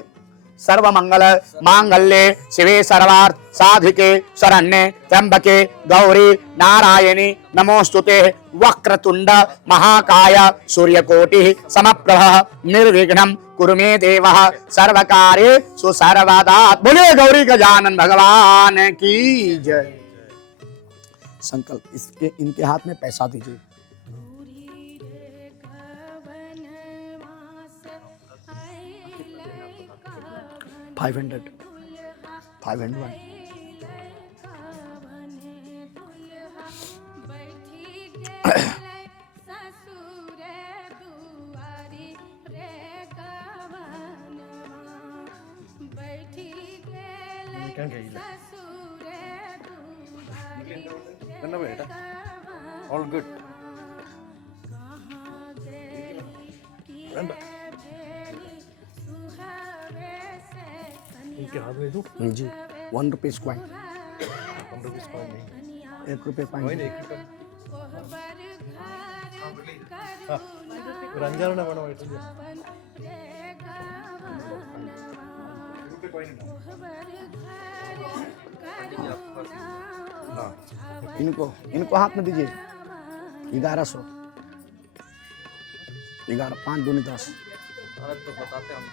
सर्वमंगल मांगल्ये शिवे सर्वार्थ साधिके शरण्ये त्र्यंबके गौरी नारायणी नमोस्तुते वक्रतुंड महाकाय सूर्यकोटि समप्रभ निर्विघ्नं कुरु मे देवः सर्वकार्येषु सर्वदा बोले गौरी गजानन भगवान की जय। संकल्प इसके इनके हाथ में पैसा दीजिए। 500 501 All good. इनके हाथ में दूं? जी 1 रुपीस कॉइन 1 रुपीस कॉइन नहीं 1 रुपये कॉइन कॉइन 1 रुपये हाँ रंजन ना बनो इट हाँ इनको हाथ में दीजिए 1100 11 5 दूनी 10 तो बताते हम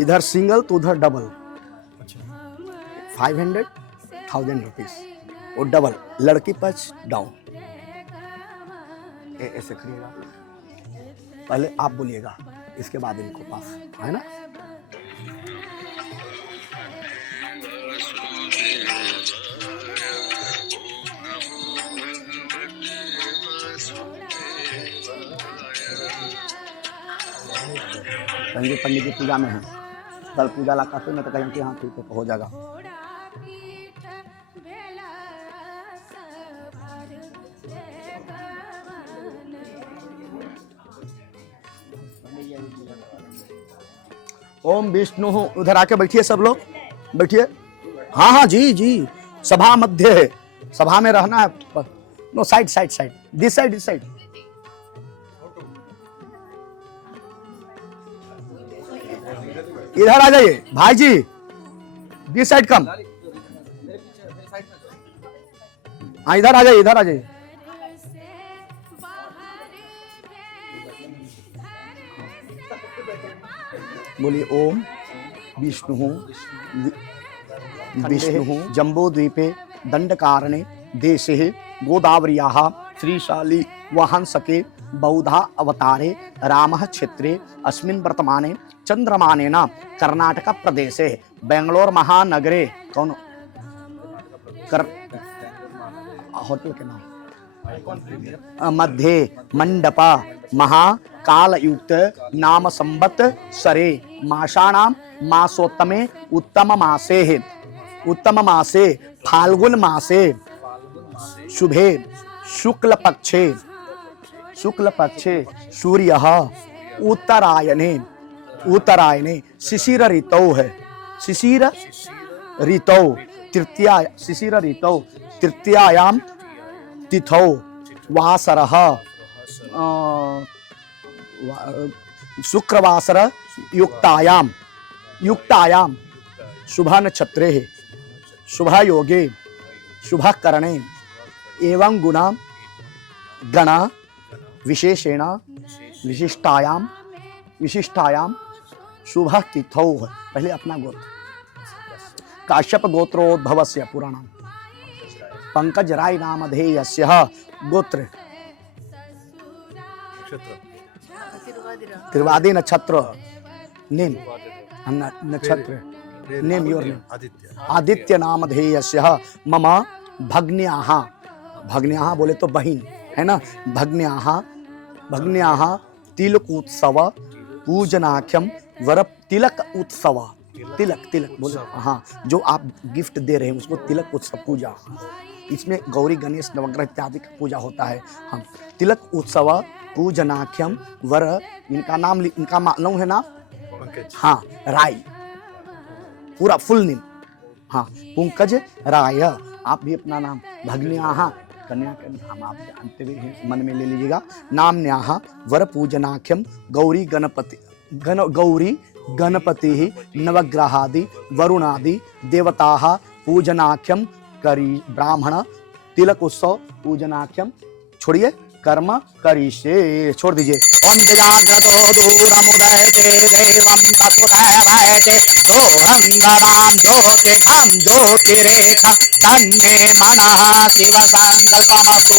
इधर सिंगल तो उधर डबल, अच्छा 500 1000 रुपीज, और डबल लड़की पक्ष डाउन। ऐसे करिएगा, पहले आप बोलिएगा, इसके बाद इनको पास, है ना। कहेंगे पंडित जी पूजा में है, कल पूजा ला करते मैं तो कहेंगे हाँ ठीक है हो जाएगा। ओम विष्णु, उधर आके बैठिए सब लोग, बैठिए। हाँ हाँ जी जी, सभा मध्य है, सभा में रहना है। No side side side, this side this side. इधर आ जाइए भाई जी, दिस साइड कम। हाँ इधर आ जाइए, इधर आ जाइए। बोलिए ओम विष्णु विष्णु जम्बो द्वीपे दंडकारणे देशे गोदावरियाः श्रीशाली वहंसके बौद्धा अवतारे रामः क्षेत्रे अस्मिन् वर्तमाने चंद्रमानेन कर्नाटक प्रदेशे बेंगलोर महानगरे कौन होटल के नाम मध्ये मंडप महाकालयुक्त नाम संवत् सरे मासानां मासोत्तमे उत्तम मासे फाल्गुन मासे शुभे शुक्ल पक्षे सूर्यः उत्तरायणे शिशिर ऋतौ है, शिशिर ऋतौ तृतीयायां तिथौ वासरः शुक्रवासर युक्तायां शुभ नक्षत्रे शुभ योगे शुभ करणे एवं गण विशेषेण विशिष्टायां शुभ तिथौ। पहले अपना गोत्र, काश्यप गोत्रोद्भवस्य पुराणं पंकज राय नामधेयस्य गोत्र तिरुवादी नक्षत्र नेम नक्षत्र नेम योर नेम आदित्य नामधेयस्य मम भग्न्याः बोले तो बहिन है ना, भग्न्याः तिलक उत्सव पूजनाख्यम वर तिलक उत्सव, तिलक बोले हाँ, जो आप गिफ्ट दे रहे हैं उसको तिलक उत्सव पूजा, इसमें गौरी गणेश नवग्रह इत्यादि का पूजा होता है। हम तिलक उत्सव पूजनाख्यम वर, इनका नाम इनका मालूम है ना, हाँ राय, पूरा फुल नेम, हाँ पंकज राय। आप भी अपना नाम भग्न्याः, कन्या का नाम आप जानते हुए हैं, मन में ले लीजिएगा। नाम्न्याः वर पूजनाख्यम गौरी गणपति नवग्रहादि वरुणादि देवताः पूजनाख्यम करी ब्राह्मण तिलक उत्सव पूजनाख्यम छोड़िए कर्म करिष्ये, छोड़ दीजिए। ओम जाग्रतो दूरमुदयते देवं तत्पुरवैते दोहंगराम ज्योतिषं ज्योतिरेखा तन्मे मनः शिव संकल्पमस्तु।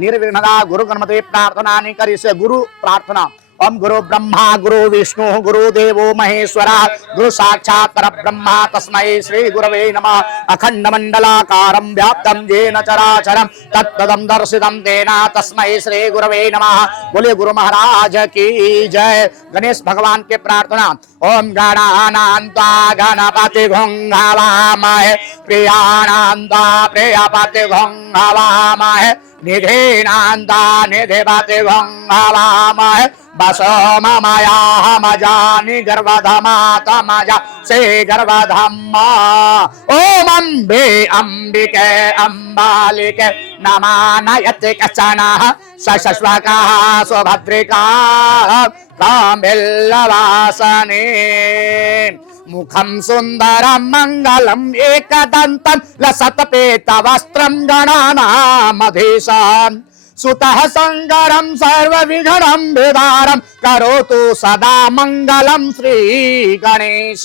निर्विघ्नता गुरु गणपति प्रार्थना नहीं करिष्ये, गुरु प्रार्थना। ओम गुरु ब्रह्मा गुरु विष्णु गुरु देवो महेश्वरा गुरु साक्षात् परब्रह्म तस्मै श्री गुरवे नमः। अखंड मंडलाकारं व्याप्तं येन चराचरं तत्पदं दर्शितं तेन तस्मै श्री गुरवे नमः। बोले गुरु महाराज की जय। गणेश भगवान के प्रार्थना। ओम गणानान्त्वा गणपतिं हवामहे प्रियाणान्त्वा प्रियपतिं हवामहे निधीनान्त्वा निधिपतिं हवामहे बसो ममयाहमजानि गर्भधमातमजा से गर्भधम्मा। ओम अम्बे अम्बिके अम्बालिके नमानयति कश्चनः सशस्वकः सुभद्रिका काम्बिल्लवासने। मुखं सुन्दरं मङ्गलम् एकदन्तं लसत्पेतवस्त्रं गणानामधीशान् सुतः संगरम सर्वविघ्नं विदारम करोतु सदा मंगलम श्री गणेश।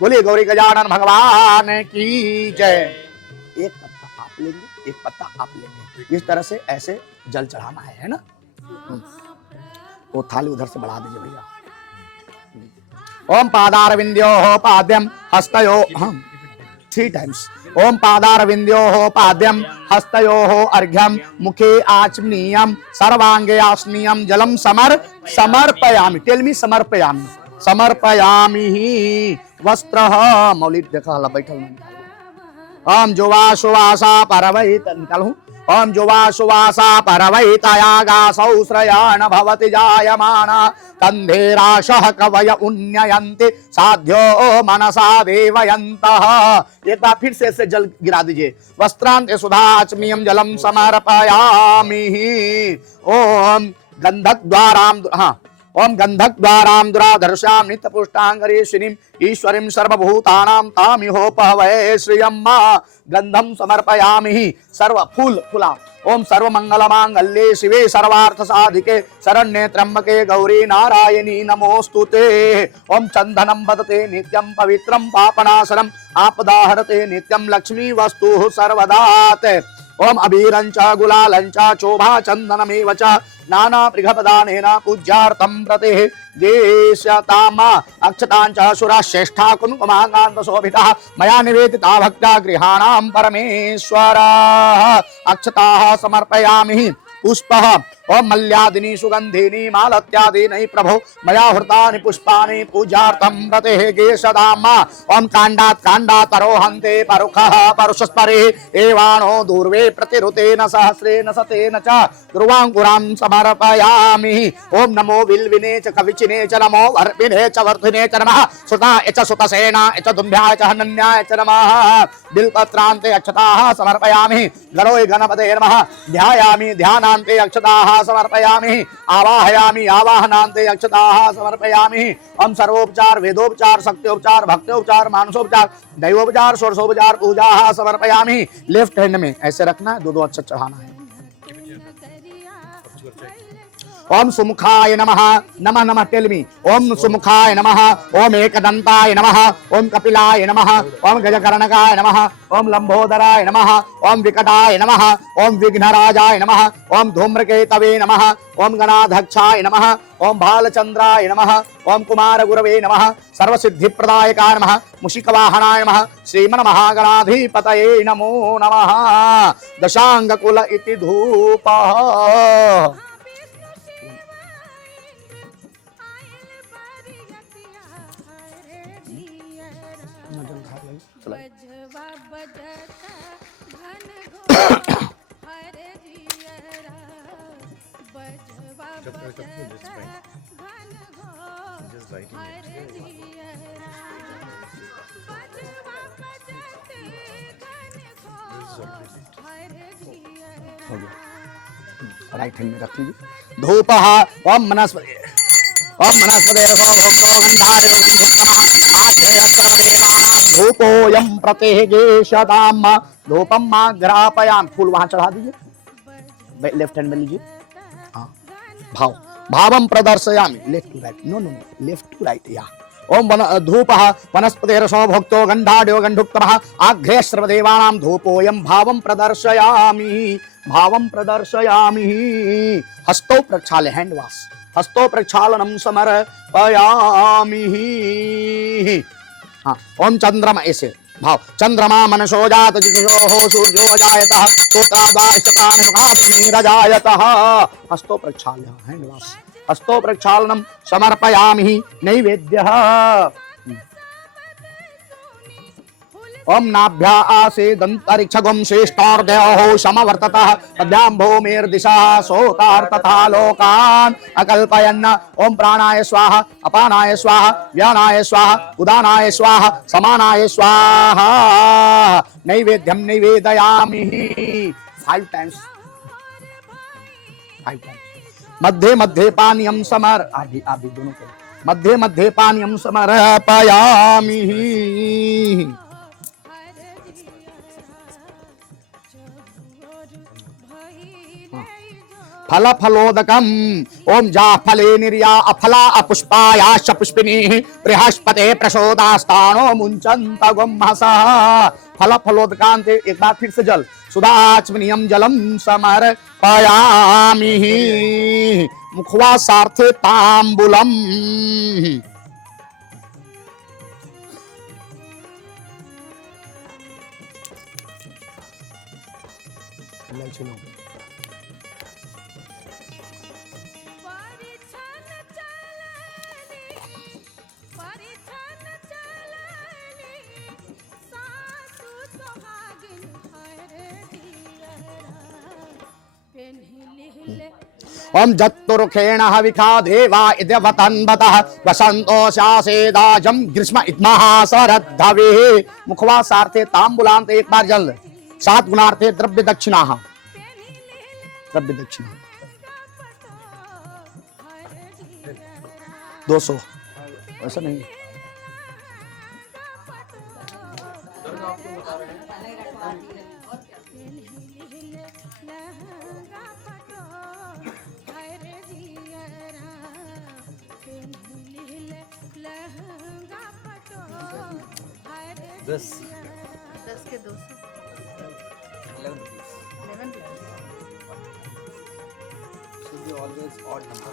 बोलिए गौरी गजानन भगवान की जय। एक पत्ता आप लेंगे, एक पत्ता आप लेंगे, इस तरह से ऐसे जल चढ़ाना है ना। वो थाली उधर से बढ़ा दीजिए भैया। ओम पादारविंद्योः पाद्यम हस्तयोः 3 टाइम्स। ओम पादारविंद्योः पाद्यम हस्तयोः अर्घ्यम मुखे आचमनीयम सर्वांगे आसनीयम जलम समर्पयामि। टेल मी समर्पयामि। समर्पयामि वस्त्रः मौलिक देखा हला बैठल नहीं। ओम जुवासुवासा परवैत निकालूं। ओम जुवासुवासा परवैतयागासौ श्रयाण भवति जायमाना कंधेराशः कवय उन्नयन्ति साध्यो मनसा देवयन्तः। एक बार फिर से जल गिरा दीजिए। वस्त्रांते सुधाचमीयम जलम समर्पयामि। ओम गंधक द्वाराम ओम गंधक द्वाराम दुराधर्षाम नित्य पुष्टांगरीश्वरीम ईश्वरीम सर्वभूतानां तामिहोपहवै श्रियम्मा गंधम समर्पयामि। सर्व फूल फुला। ओम सर्व मंगल मांगल्ये शिवे सर्वार्थ साधिके शरण्ये त्र्यंबके गौरी नारायणी नमोस्तुते। ओम चंदनम बदते नित्यं पवित्रं पापनाशनम आपदाहरते नित्यं लक्ष्मी वस्तु सर्वदाते। ओम अबीरंच गुलालंच चोभा चंदनमेव च नाना प्रिघपदानेन पूज्यार्थं प्रतिः देश्यताम अक्षतांच सुरा श्रेष्ठा कुंकुमाकांत शोभिता मया निवेदिता भक्ता गृहाणां परमेश्वरः। अक्षताः समर्पयामि। पुष्पः ओम मल्यादिनी सुगंधिनी मालत्यादीनि प्रभो मया हृतानि पुष्पाणि पूजार्थं प्रतिः गेशदाम। ओम कांडात् आरोहन्ते परुखः परुषस्परे एवाणो दूर्वे प्रतिरुतेन सहस्रेण शतेन च ध्रुवांकुरां समर्पयामि। ओम नमो विल्विने च कविचिने च नमो वर्पिणे च वर्धिने च नमः सुताय च सुतसेनाय च दुम्भ्याय च हनन्याय च नमः। बिल्पत्रान्ते अक्षताः समर्पयामि। गणोय गणपते नमः। ध्यायामि ध्यानान्ते अक्षताः समर्पयामि। आवाहयामि आवाहनान्ते अक्षताः समर्पयामि। हम सर्वोपचार वेदोपचार शक्त्योपचार भक्त्योपचार मानसोपचार दैवोपचार षोडशोपचार पूजा समर्पयामि। लेफ्ट हैंड में ऐसे रखना है, 2 अक्षत चढ़ाना है। ओम सुमुखाय नमः। नमः नमः टेल मी। ओम सुमुखाय नमः। ओम एकदंताय नमः। ओम कपिलाय नमः। ओम गजकर्णकाय नमः। ओम लंबोदराय नमः। ओम विकटाय नमः। ओम विघ्नराजाय नमः। ओम धूम्रकेतवे नमः। ओम गणाध्यक्षाय नमः। ओम भालचंद्राय नमः। ओम कुमार गुरवे नमः। सर्वसिद्धिप्रदायकाय नमः। मुशिकवाहनाय नमः। श्रीमन्महागणाधिपतये नमो नमः। दशांगकुल इति धूपः। बजवा बजता घन घोर हरे जियरा बजवा बजता घन घोर हरे जियरा बजवा बजते घन घोर हरे जियरा। राइट हैंड में रख लीजिए। धूपः ओम मनस्पति ओम मनस्पतिर्भो भोक्तो गन्धार्यो गन्धुक्तमः आश्रयस्त्रदेवानां धूपोऽयं प्रतिगेशदाम। धूपं माघ्रापयामि। फूल वहां चढ़ा दीजिए। लेफ्ट हैंड में लीजिए। हाँ भाव भावं प्रदर्शयामि। Left to right. No no no left to right. या ओम धूपः वनस्पतिर्भो भोक्तो गन्धार्यो गन्धुक्तमः आघ्रेश्वरदेवानां धूपोऽयं भावं प्रदर्शयामि। भावं प्रदर्शयामि। हस्तौ प्रक्षाल्य हैंड वॉश। हस्तो प्रक्षालनम समर्पयामि। हाँ ओम चंद्रमा ऐसे भाव चंद्रमा मनसो जात जिजोः सूर्यो जायतः स्तोत्रादाश्चक्राणि मुखाग्निरजायतः। हस्तो प्रक्षाल्य हैंड वॉश। हस्तो प्रक्षालनम समर्पयामि। नैवेद्यः ओम नाभ्या आसेदंतरिक्षगुं श्रेष्ठार्धयोः समवर्ततः पद्यां भूमिर्दिशः सोतार्थतथा लोकान् अकल्पयन्। ओम प्राणाय स्वाहा अपानाय स्वाहा व्यानाय स्वाहा उदानाय स्वाहा समानाय स्वाहा। नैवेद्यं निवेदयामि। 5 टाइम्स। मध्ये मध्ये पानीयं समर आदि दोनों को मध्ये मध्ये पानीयं समर्पयामि। फल फलोदकम ओम जा फले निर्या अफला अपुष्पायाश्च पुष्पिनी बृहस्पते प्रसोदास्तानो मुंचन्त गुम्हसा। फल फलोदकांत, एक बार फिर से जल सुदाचमनियम जलम समर्पयामि मुखवा सार्थे तांबूलम। ओम जत्तुरुखेण हविखा देवा इद्यवतन्वतः वसंतो शासेदाजम ग्रीष्म इत्मः शरद्धवे मुखवा सार्थे तांबुलांत। एक बार जल 7 गुणार्थे द्रव्य दक्षिणा। द्रव्य दक्षिणा 200, ऐसा नहीं। दस 10 के 200 11 ऑलवेज ऑड नंबर।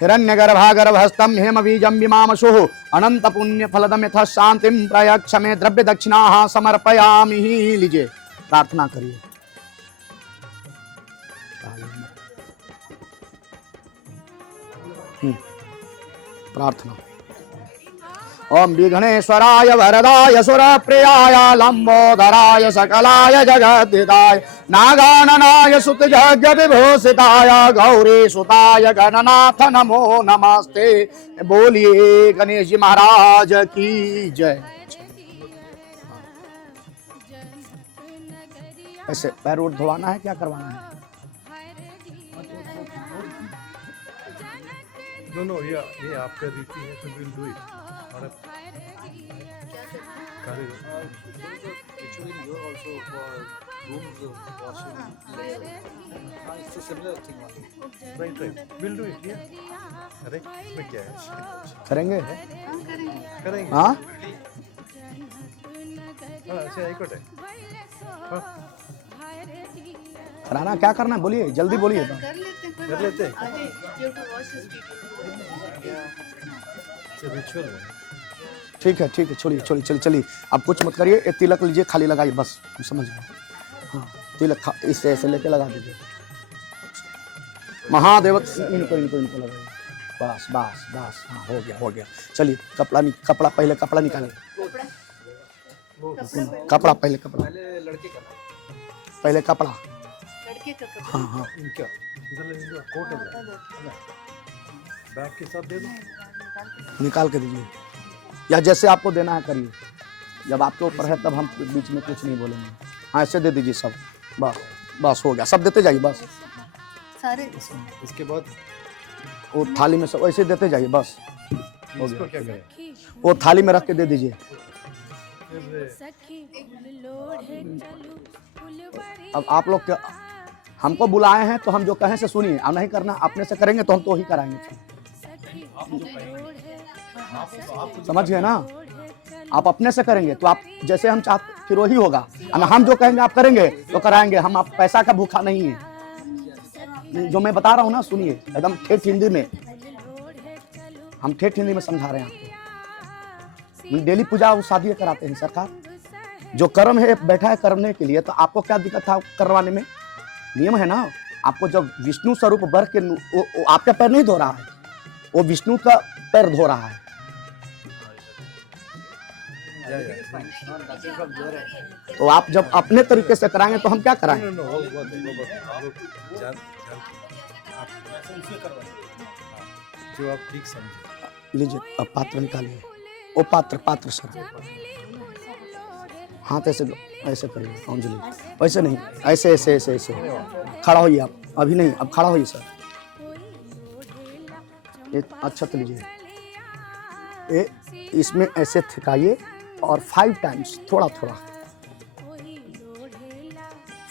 हिरण्यगर्भागर्भस्थम हेमबीजम विमामशुः अनंत पुण्य फलदम यथा शांतिम प्रयक्ष में द्रव्य दक्षिणा समर्पयामि। लीजिए प्रार्थना करिए। प्रार्थना। ओम विघ्नेश्वराय वरदाय सुरप्रियाय लंबोदराय सकलाय जगद्धिताय नागाननाय सुतजग विभूषिताय गौरी सुताय गणनाथ नमो नमस्ते। बोलिए गणेश जी महाराज की जय। ऐसे पैर उठ धोवाना है, क्या करवाना है? नो ये आपका रीति है तो विल डू इट। और राइट विल डू इट। अरे इसमें क्या है? करेंगे करेंगे। हाँ ऐसे हाईकोर्ट है। कराना क्या करना है बोलिए, जल्दी बोलिए। कर लेते हैं। रिचुअल है। ठीक है छोड़िए चलिए अब कुछ मत करिए। एक तिलक लीजिए, खाली लगाइए बस, हम समझ गए। हाँ तिलक इससे ऐसे लेके लगा दीजिए। महादेव इनको लगाइए। बस हाँ हो गया। चलिए कपड़ा पहले कपड़ा निकालिए। कपड़ा पहले लड़के का पहले कपड़ा। लड़के का कपड़ा। हाँ इनका इधर कोट है बैग के साथ दे दो। निकाल के दीजिए, या जैसे आपको देना है करिए। जब आपके ऊपर है तब हम बीच में कुछ नहीं बोलेंगे। हाँ ऐसे दे दीजिए सब। बस हो गया, सब देते जाइए बस। सारे इसके बाद वो थाली में सब ऐसे देते जाइए बस। हो इसको गया, क्या करें? वो थाली में रख के दे दीजिए। अब आप लोग क्या हमको बुलाए हैं तो हम जो कहें से सुनिए, और नहीं करना अपने से करेंगे तो हम तो ही कराएंगे। समझ गए ना? आप अपने से करेंगे तो आप जैसे हम चाहते फिर वही होगा, और हम जो कहेंगे आप करेंगे तो कराएंगे। हम आप पैसा का भूखा नहीं है। जो मैं बता रहा हूँ ना सुनिए, एकदम ठेठ हिंदी में, हम ठेठ हिंदी में समझा रहे हैं आपको। डेली पूजा और शादी कराते हैं सरकार। जो कर्म है बैठा है करने के लिए, तो आपको क्या दिक्कत था करवाने में? नियम है ना। आपको जब विष्णु स्वरूप बर के वो आपका पैर नहीं धो रहा है, वो विष्णु का पैर धो रहा है। तो आप जब अपने तरीके से कराएंगे तो हम क्या कराएंगे? जो आप ठीक समझे। लीजिए अब पात्र निकालिए। वो पात्र सर हाथ ऐसे करिए अंजलि, वैसे नहीं, ऐसे खड़ा होइए आप। अभी नहीं, अब खड़ा होइए सर। अच्छा तो लीजिए, इसमें ऐसे थकाइए और 5 टाइम्स, थोड़ा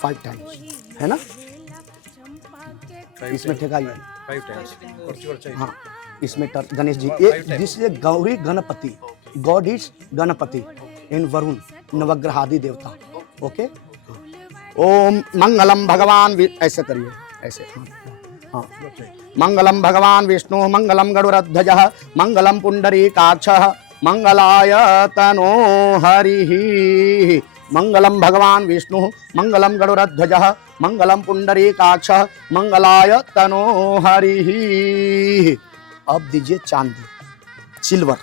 5 टाइम्स है ना। इसमें ठेकाइए। 5 times पर्ची और चाहिए। हाँ, इसमें गणेश जी, ये this is Gauri Ganapati, god is Ganapati in Varun नवग्रहादि देवता। ओके, ओम मंगलम भगवान ऐसे करिए, ऐसे। हाँ, मंगलम भगवान विष्णु, मंगलम गरुड़ध्वजः, मंगलम पुंडरीकाक्षः, मंगलाय तनो हरिः। मंगलम भगवान विष्णु, मंगलम गरुड़ध्वजः, मंगलम पुंडरीकाक्षः, मंगलाय तनो हरिः। अब दीजिए चांदी, सिल्वर।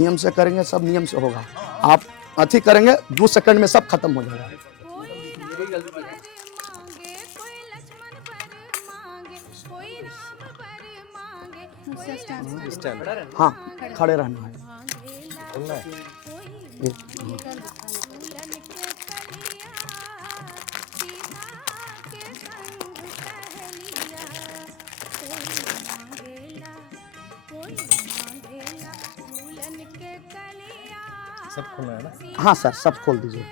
नियम से करेंगे, सब नियम से होगा। आप अति करेंगे 2 सेकंड में सब खत्म हो जाएगा। स्टैंड हाँ, खड़े रहना है। बोलना है। सब खुला है ना? हाँ सर, सब खोल दीजिए।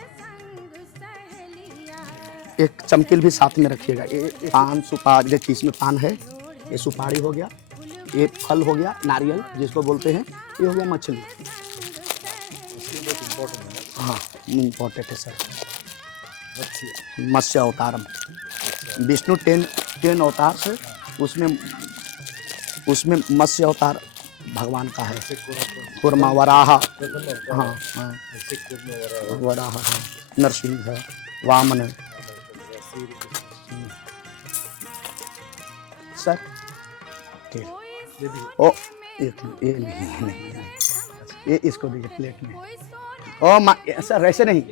एक चमकील भी साथ में रखिएगा। ये पान सुपारी, देखिए इसमें पान है, ये सुपारी हो गया, ये फल हो गया, नारियल जिसको बोलते हैं, ये हो गया मछली। हाँ, इम्पोर्टेंट है सर। मत्स्य अवतारम, विष्णु 10 अवतार से उसमें मत्स्य अवतार भगवान का है। कूर्मा, वराह, हाँ हाँ, वराह है, नरसिंह है, वामन है। सर ठीक। ओ ये नहीं, ये इसको दीजिए प्लेट में। ओ सर ऐसे नहीं,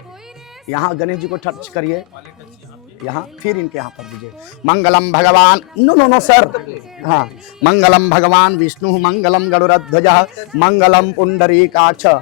यहाँ गणेश जी को टच करिए, यहाँ फिर इनके यहाँ पर दीजिए। मंगलम भगवान, नो सर, हाँ, मंगलम भगवान विष्णु, मंगलम गरुड़ध्वजः, मंगलम पुंडरीकाक्षः,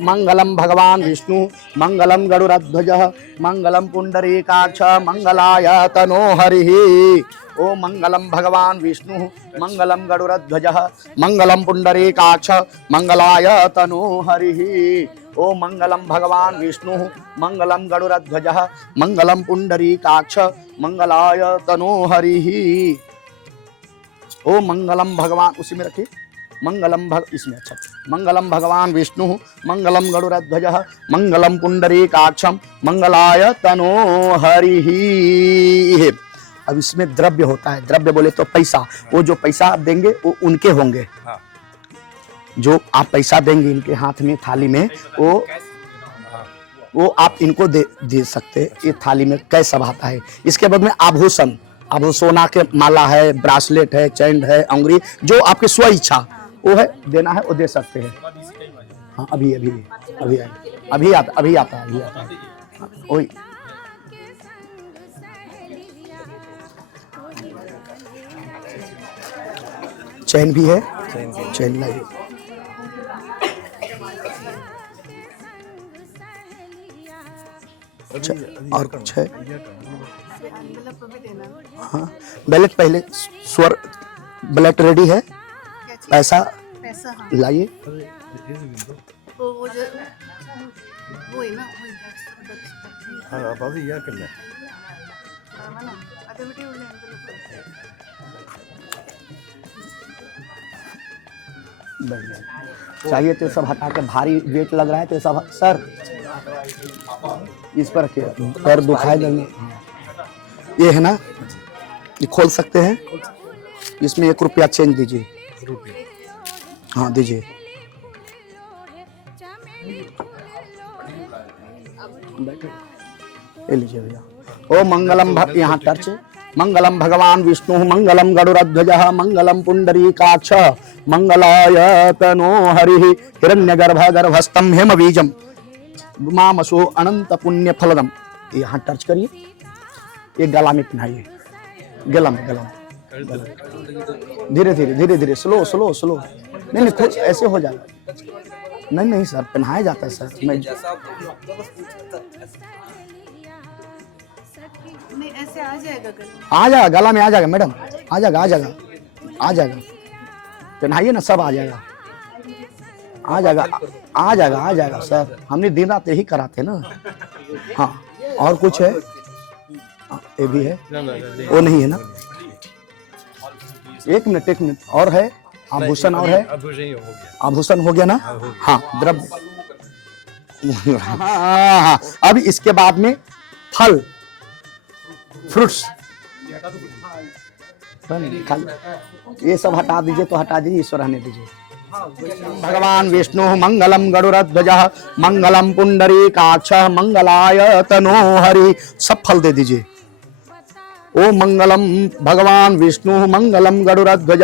मंगलम भगवान विष्णु, मंगलम गरुड़ध्वजः, मंगलम पुंडरीकाक्षः, मंगलाय तनो हरिः। ओ मंगलम भगवान विष्णु, मंगलम गरुड़ध्वजः, मंगलम पुंडरीकाक्षः, मंगलाय तनो हरिः। ओ मंगलम भगवान विष्णु, मंगलम गरुड़ध्वजः, मंगलम पुंडरीकाक्षः, मंगलाय तनो हरिः। ओ मंगलम भगवान, उसी में रखिए, इसमें अच्छा, मंगलम भगवान विष्णु, मंगलम गरुड़ध्वजः, मंगलम पुंडरीकाक्षं, मंगलाय तनो हरिः। अब इसमें द्रव्य होता है, द्रव्य बोले तो पैसा, वो जो पैसा आप देंगे वो उनके होंगे। हाँ। जो आप पैसा देंगे इनके हाथ में थाली में, वो आप इनको दे सकते। ये थाली में कैश सब आता है। इसके बाद में आभूषण, अब सोना के माला है, ब्रासलेट है, चैन है, अंगुरी, जो आपकी स्व इच्छा वो है देना है, वो दे सकते हैं। हाँ, अभी आता है। वही चैन भी है, चैन लाइए। और कुछ है? हाँ, बैलेट पहले, स्वर बैलेट रेडी है। पैसा हाँ। लाइए। वो जो वो है ना, हाँ, अब अभी यह करना है। चाहिए तो सब हटा के, भारी वेट लग रहा है तो सब सर इस पर रखिए, पैर दुखाए देंगे। ये है ना, ये खोल सकते हैं। इसमें 1 रुपया चेंज दीजिए। हाँ दीजिए। ये लीजिए भैया। ओ मंगलम, यहाँ टच, मंगलम भगवान विष्णु, मंगलम गरुड़ध्वजः, मंगलम पुंडरीकाक्षः, मंगलाय तनो हरिः। हिरण्यगर्भ गर्भस्थं हेमबीजं मामसो अनंत पुण्य फलदम। यहाँ टच करिए, ये गला में पहनाइए, गला में धीरे धीरे स्लो। नहीं खुद ऐसे हो जाएगा। नहीं सर, पहनाया जाता है सर। मैं नहीं, ऐसे आ जाएगा गला में आ जाएगा मैडम, आ जाएगा। पहनाइए ना, सब आ जाएगा सर। हमने दिन रात यही कराते ना। हाँ, और कुछ है? ये भी है, No, no, no, वो नहीं है ना? एक मिनट और है आभूषण, और है आभूषण हो गया। आभूषण हो गया ना? हाँ द्रव्य। हाँ, अब इसके बाद में फल, फ्रूट्स, ये सब हटा दीजिए, तो हटा दीजिए, ईश्वर रहने दीजिए। भगवान विष्णु मंगलम गरुड़ध्वज मंगलम पुंडरीकाक्ष मंगलाय तनो हरि, सब फल दे दीजिए। ओ मंगलम भगवान विष्णु मंगलम गरुड़ध्वज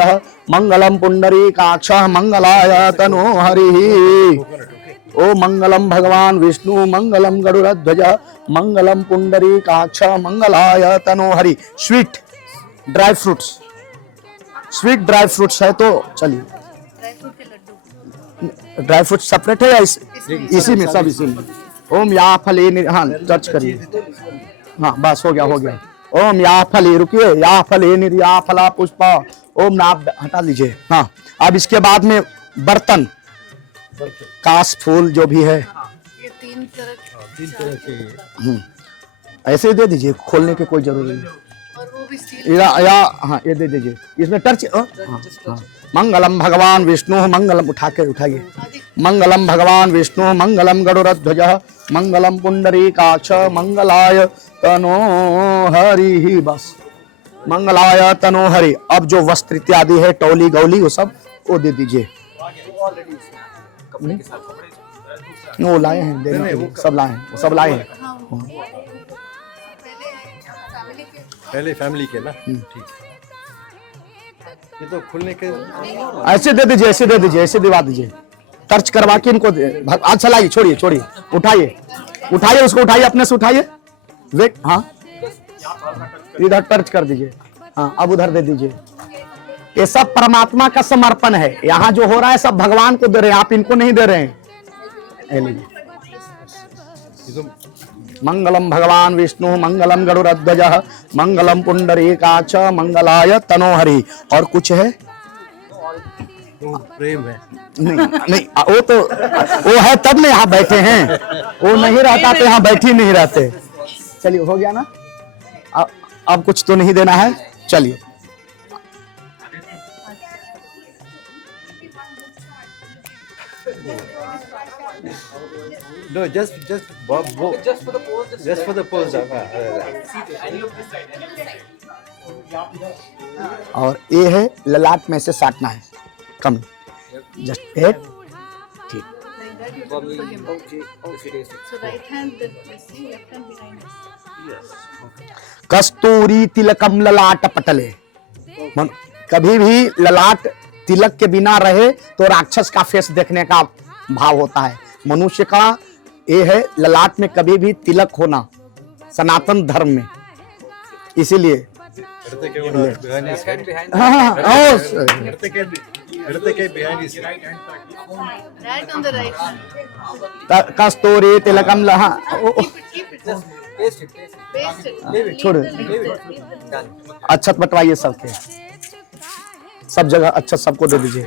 मंगलम पुंडरीकाक्ष मंगलाय तनो हरि। ओ मंगलम भगवान विष्णु मंगलम गरुड़ध्वज मंगलम पुंडरीकाक्ष मंगलाय तनो Hari. Sweet dry fruits, sweet dry fruits है तो चलिए। ड्राई फ्रूट के लड्डू। ड्राई फ्रूट सेपरेट है या इसी में? सब इसी में। ओम या फले, हाँ टच करिए। हाँ बस हो गया। ओम या फले, रुकिए, या फले निर्या फला पुष्प, ओम नाम हटा लीजिए। हाँ अब इसके बाद में बर्तन, काश फूल जो भी है, ये तीन तरह के ऐसे ही दे दीजिए, खोलने की कोई जरूरत नहीं। और वो भी स्टील। हाँ ये दे दीजिए, इसमें टच। हाँ। मंगलम भगवान विष्णु मंगलम, उठाइए। मंगलम भगवान विष्णु मंगलम गरुड़ध्वज मंगलम पुंडरीकाक्ष मंगलाय तनो हरि। बस मंगलाय तनो हरि। अब जो वस्त्र इत्यादि है, टोली गौली, वो सब वो दे दीजिए। वो लाए हैं देने के लिए, सब लाए हैं, वो सब लाए हैं। पहले फैमिली के ना, ठीक है। ये तो खुलने के ऐसे दे दीजिए, ऐसे दे दीजिए, ऐसे दिवा दीजिए, टर्च करवा के इनको अच्छा लाइए। छोड़िए, उठाइए उसको, उठाइए अपने से, उठाइए। वेट, हाँ इधर टर्च कर दीजिए। हाँ अब उधर दे दीजिए। ये सब परमात्मा का समर्पण है। यहाँ जो हो रहा है सब भगवान को दे रहे हैं, आप इनको नहीं दे रहे हैं। मंगलम भगवान विष्णु मंगलम गरुड़ध्वज मंगलम पुंडरीकाक्ष मंगलाय तनो हरि। और कुछ है? प्रेम है। नहीं वो तो वो है तब में यहाँ बैठे हैं, वो नहीं रहता तो यहाँ बैठे ही नहीं रहते। चलिए हो गया ना? अब कुछ तो नहीं देना है, चलिए। No, just for the pose. और ये है ललाट में से साटना है, कम जस्ट एक, ठीक। So right hand, then we see left hand behind us. कस्तूरी तिलकम ललाट पटले। कभी भी ललाट तिलक के बिना रहे तो राक्षस का फेस देखने का भाव होता है। मनुष्य का ये है ललाट में कभी भी तिलक होना, सनातन धर्म में, इसीलिए। Right on the right hand. कस्तूरी तिलकम लहा। Keep it. Paste it. छोड़, अच्छत बंटवाइए सबके, सब जगह अच्छा सबको दे दीजिए।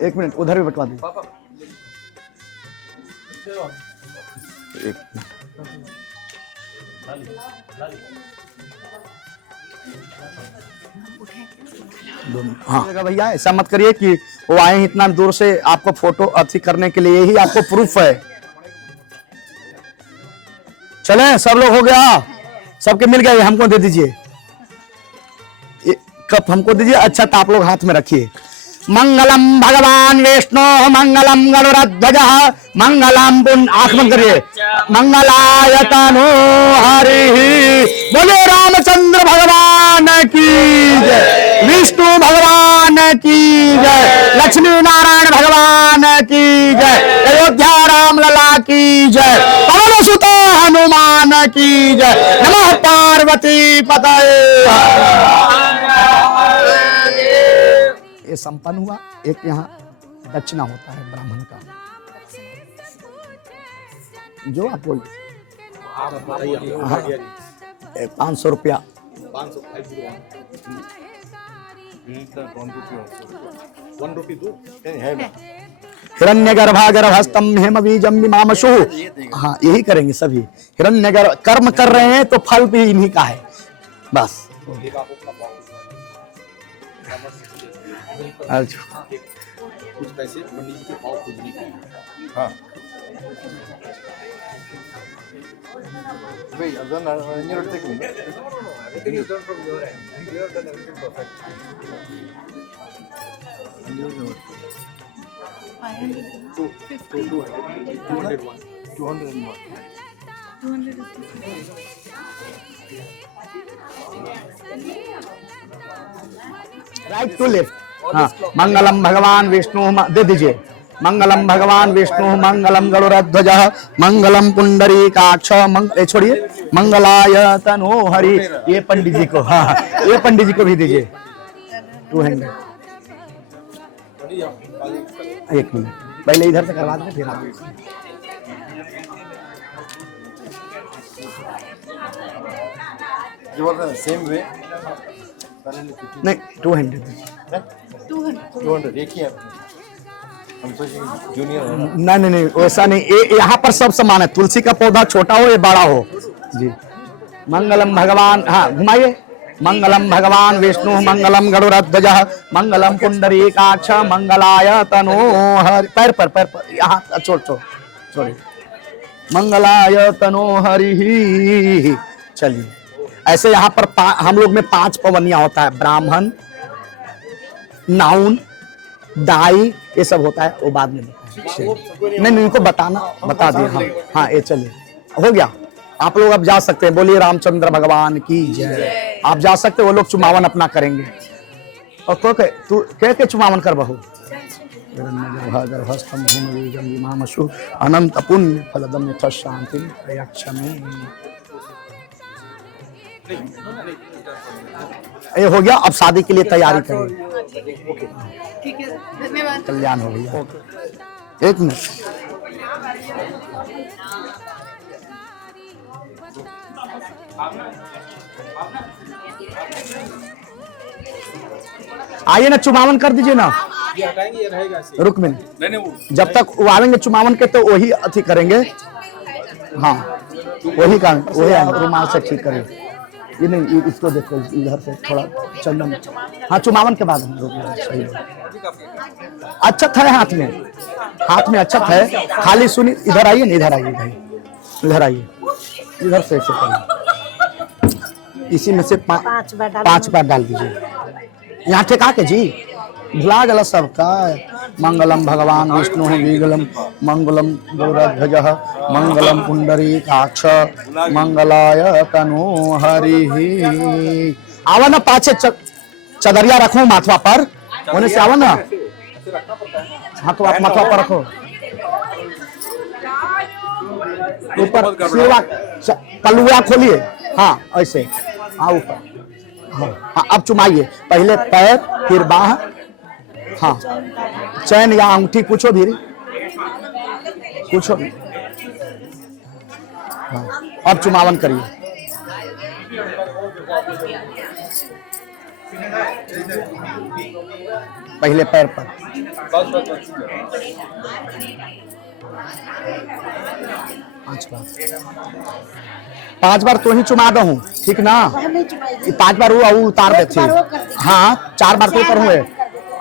एक मिनट उधर भी बंटवा दीजिए। हाँ भैया ऐसा मत करिए कि वो आए हैं इतना दूर से आपको फोटो अथी करने के लिए, यही आपको प्रूफ है। चलें सब लोग, हो गया, सबके मिल गए, हमको दे दीजिए। कप हमको दीजिए। अच्छा तो आप लोग हाथ में रखिए। मंगलम भगवान विष्णु मंगलम गरुड़ध्वज मंगलम पुंड, आंख बंद करिए, मंगलाय तनो हरि। बोले रामचंद्र भगवान की जय, विष्णु भगवान की जय, लक्ष्मी नारायण भगवान की जय, अयोध्या राम लला की जय, पवन सुत हनुमान की जय, नमः पार्वती पतये। ये संपन्न हुआ। एक यहाँ दक्षिणा होता है ब्राह्मण का, जो आप बोल 500 रुपया। हिरण्यगर्भा गर्भस्तम हेम बीजम मिमामशु। हाँ यही करेंगे सभी। हिरण्यगर्भ कर्म कर रहे हैं तो फल भी इन्हीं का है बस। अच्छा कुछ पैसे पंडित जी के पाँव पूजने के हैं। हाँ भाई राइट टू लेफ्ट। हाँ मंगलम भगवान विष्णु दे दीजिए। मंगलम भगवान विष्णु मंगलम गरुड़ध्वज मंगलम पुंडरीकाक्ष छोड़िए मंगलाय तनो हरि। ये पंडित जी को, हाँ ये पंडित जी को भी दीजिए 200। एक मिनट पहले इधर से करवा दें फिर आप। सेम वे नहीं 200 200 एक ही है। हम सोचे जूनियर है। नहीं नहीं वैसा नहीं। यहाँ पर सब समान है। तुलसी का पौधा छोटा हो या बड़ा हो जी। मंगलम भगवान, हाँ घुमाइए। मंगलम भगवान विष्णु मंगलम गरुड़ध्वज मंगलम पुंडरीकाक्ष मंगलाय तनो हरि। पैर पर यहाँ छोड़िए। मंगलाय तनो हरि। चलिए ऐसे यहाँ पर हम लोग में 5 पवनियां होता है। ब्राह्मण, नाउन, दाई ये सब होता है, वो बाद में नहीं इनको बता दिए। हाँ हाँ ये चलिए हो गया। आप लोग अब जा सकते हैं। बोलिए रामचंद्र भगवान की जय। आप जा सकते हैं। वो लोग चुमावन अपना करेंगे। और को तू के चुमावन कर बहू। अनंत पुण्य फलदम यथ शांति प्रयक्षमे। ये हो गया। अब शादी के लिए तैयारी करें। ठीक है, धन्यवाद। कल्याण हो गया। एक मिनट आइए ना, चुमावन कर दीजिए ना। रुक में जब तक वो आवेंगे चुमावन के तो वही अथी करेंगे। हाँ वही का वही रुमाल से ठीक करेंगे। ये नहीं इसको देखो इधर से थोड़ा चंदन। हाँ चुमावन के बाद हम लोग सही। अच्छत है हाथ में अच्छत है। खाली सुनी इधर आइए ना, इधर आइए भाई, इधर आइए। इधर से ऐसे करिए। इसी में से 5 बार डाल दीजिए। यहाँ ठेका के जी भुला गला सबका। मंगलम भगवान विष्णु विगलम मंगलम गरुड़ध्वज मंगलम पुंडरीकाक्ष मंगलाय तनो हरि। आवा ना पाछे चदरिया रखो माथवा पर। होने से आवा ना। हाँ तो आप माथवा पर रखो। ऊपर पलुआ खोलिए। हाँ ऐसे हाँ ऊपर। हाँ अब चुमाइए। पहले पैर फिर बाह। हाँ चैन या अंगूठी पूछो भी पूछो। हाँ अब चुमावन करिए। पहले पैर पर। 5 बार तो ही चुमा दो हूँ, ठीक ना। 5 बार वो उतार देते। हाँ 4 बार तो ऊपर हुए।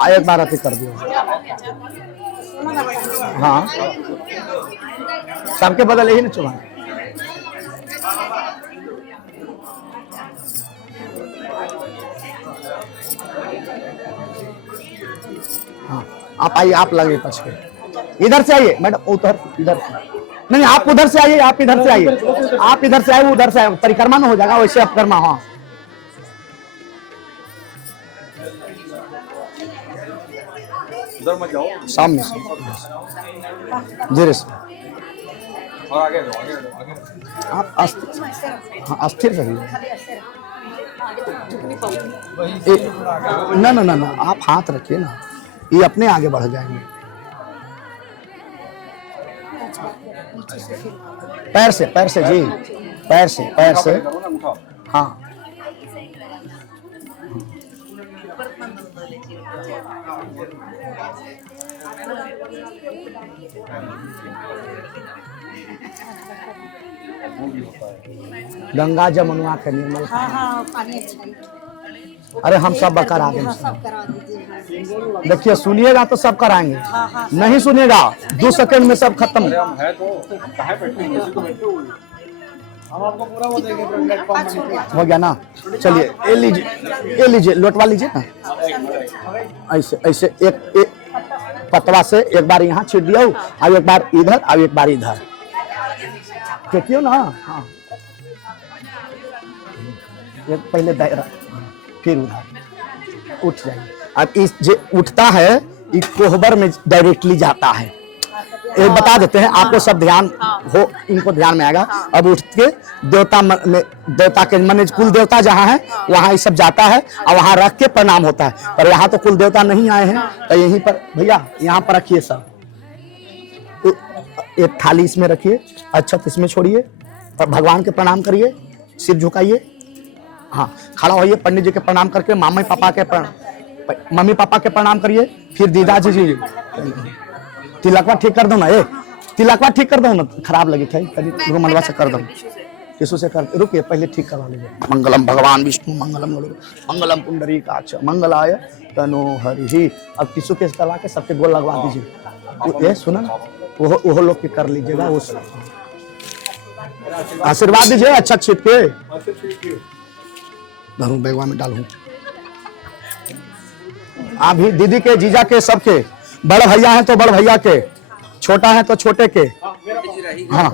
1 बार अति कर दियो। हाँ सबके बदल यही ना चुमा। हाँ आप आइए, आप लगे पछे। इधर से आइए मैडम, उधर इधर नहीं, आप उधर से आइए। आप इधर से आइए। आप इधर से आए, वो उधर से आए। परिक्रमा में हो जाएगा वैसे आप कर्मा। हाँ सामने से धीरे से। और आगे आप अस्थिर रहिए। ना ना ना ना आप हाथ रखिए ना, ये अपने आगे बढ़ जाएंगे। पैर से जी, पैर से। हाँ गंगा जमुना के निर्मल। हाँ हाँ पानी अच्छा है। अरे हम सब करा देंगे। सब करा दीजिए। देखिए सुनिएगा तो सब कराएंगे, हाँ हाँ नहीं सुनिएगा 2 सेकंड में सब खत्म। है तो कहाँ बैठे हैं? इसी को बैठे हुए हैं। हम आपको पूरा वो देंगे प्लेटफॉर्म। हो गया ना, चलिए ये लीजिए, ये लीजिए, लोटवा लीजिए ना, ऐसे ऐसे एक पतवा से एक बार यहाँ छीट दिया, अब एक बार इधर, अब एक बार इधर, क्यों ना। हाँ एक पहले दायरा, फिर उधर उठ जाइए। अब इस जो उठता है ये कोहबर में डायरेक्टली जाता है, ये बता देते हैं आपको, सब ध्यान हो, इनको ध्यान में आएगा। अब उठ के देवता में, देवता के मन कुल देवता जहाँ है वहाँ ये सब जाता है और वहाँ रख के प्रणाम होता है। पर यहाँ तो कुल देवता नहीं आए हैं, तो यहीं पर भैया यहाँ पर रखिए सब, एक थाली इसमें रखिए, अच्छा इसमें छोड़िए और भगवान के प्रणाम करिए, सिर झुकाइए। हाँ खड़ा होइए, पंडित जी के प्रणाम करके मम्मी पापा के प्रणाम करिए, फिर दीदा जी तिलकवा ठीक कर दो ना, तिलकवा ठीक कर दो ना, खराब लगी था रुमलवा से कर दो, टिशू से कर, रुकिए पहले ठीक करवा लीजिए। मंगलम भगवान विष्णु मंगलम मंगलम पुंडरीकाक्ष मंगलाय तनो हरि। अब टिशू के करवा के सबके गोल लगवा दीजिए। ये सुना ना, वो लोग के कर लीजिएगा, वो आशीर्वाद दीजिए अच्छा छिप के धरूं बैगवा में डालूं। अभी दीदी के, जीजा के, सबके, बड़ भैया हैं तो बड़ भैया के, छोटा है तो छोटे के। हाँ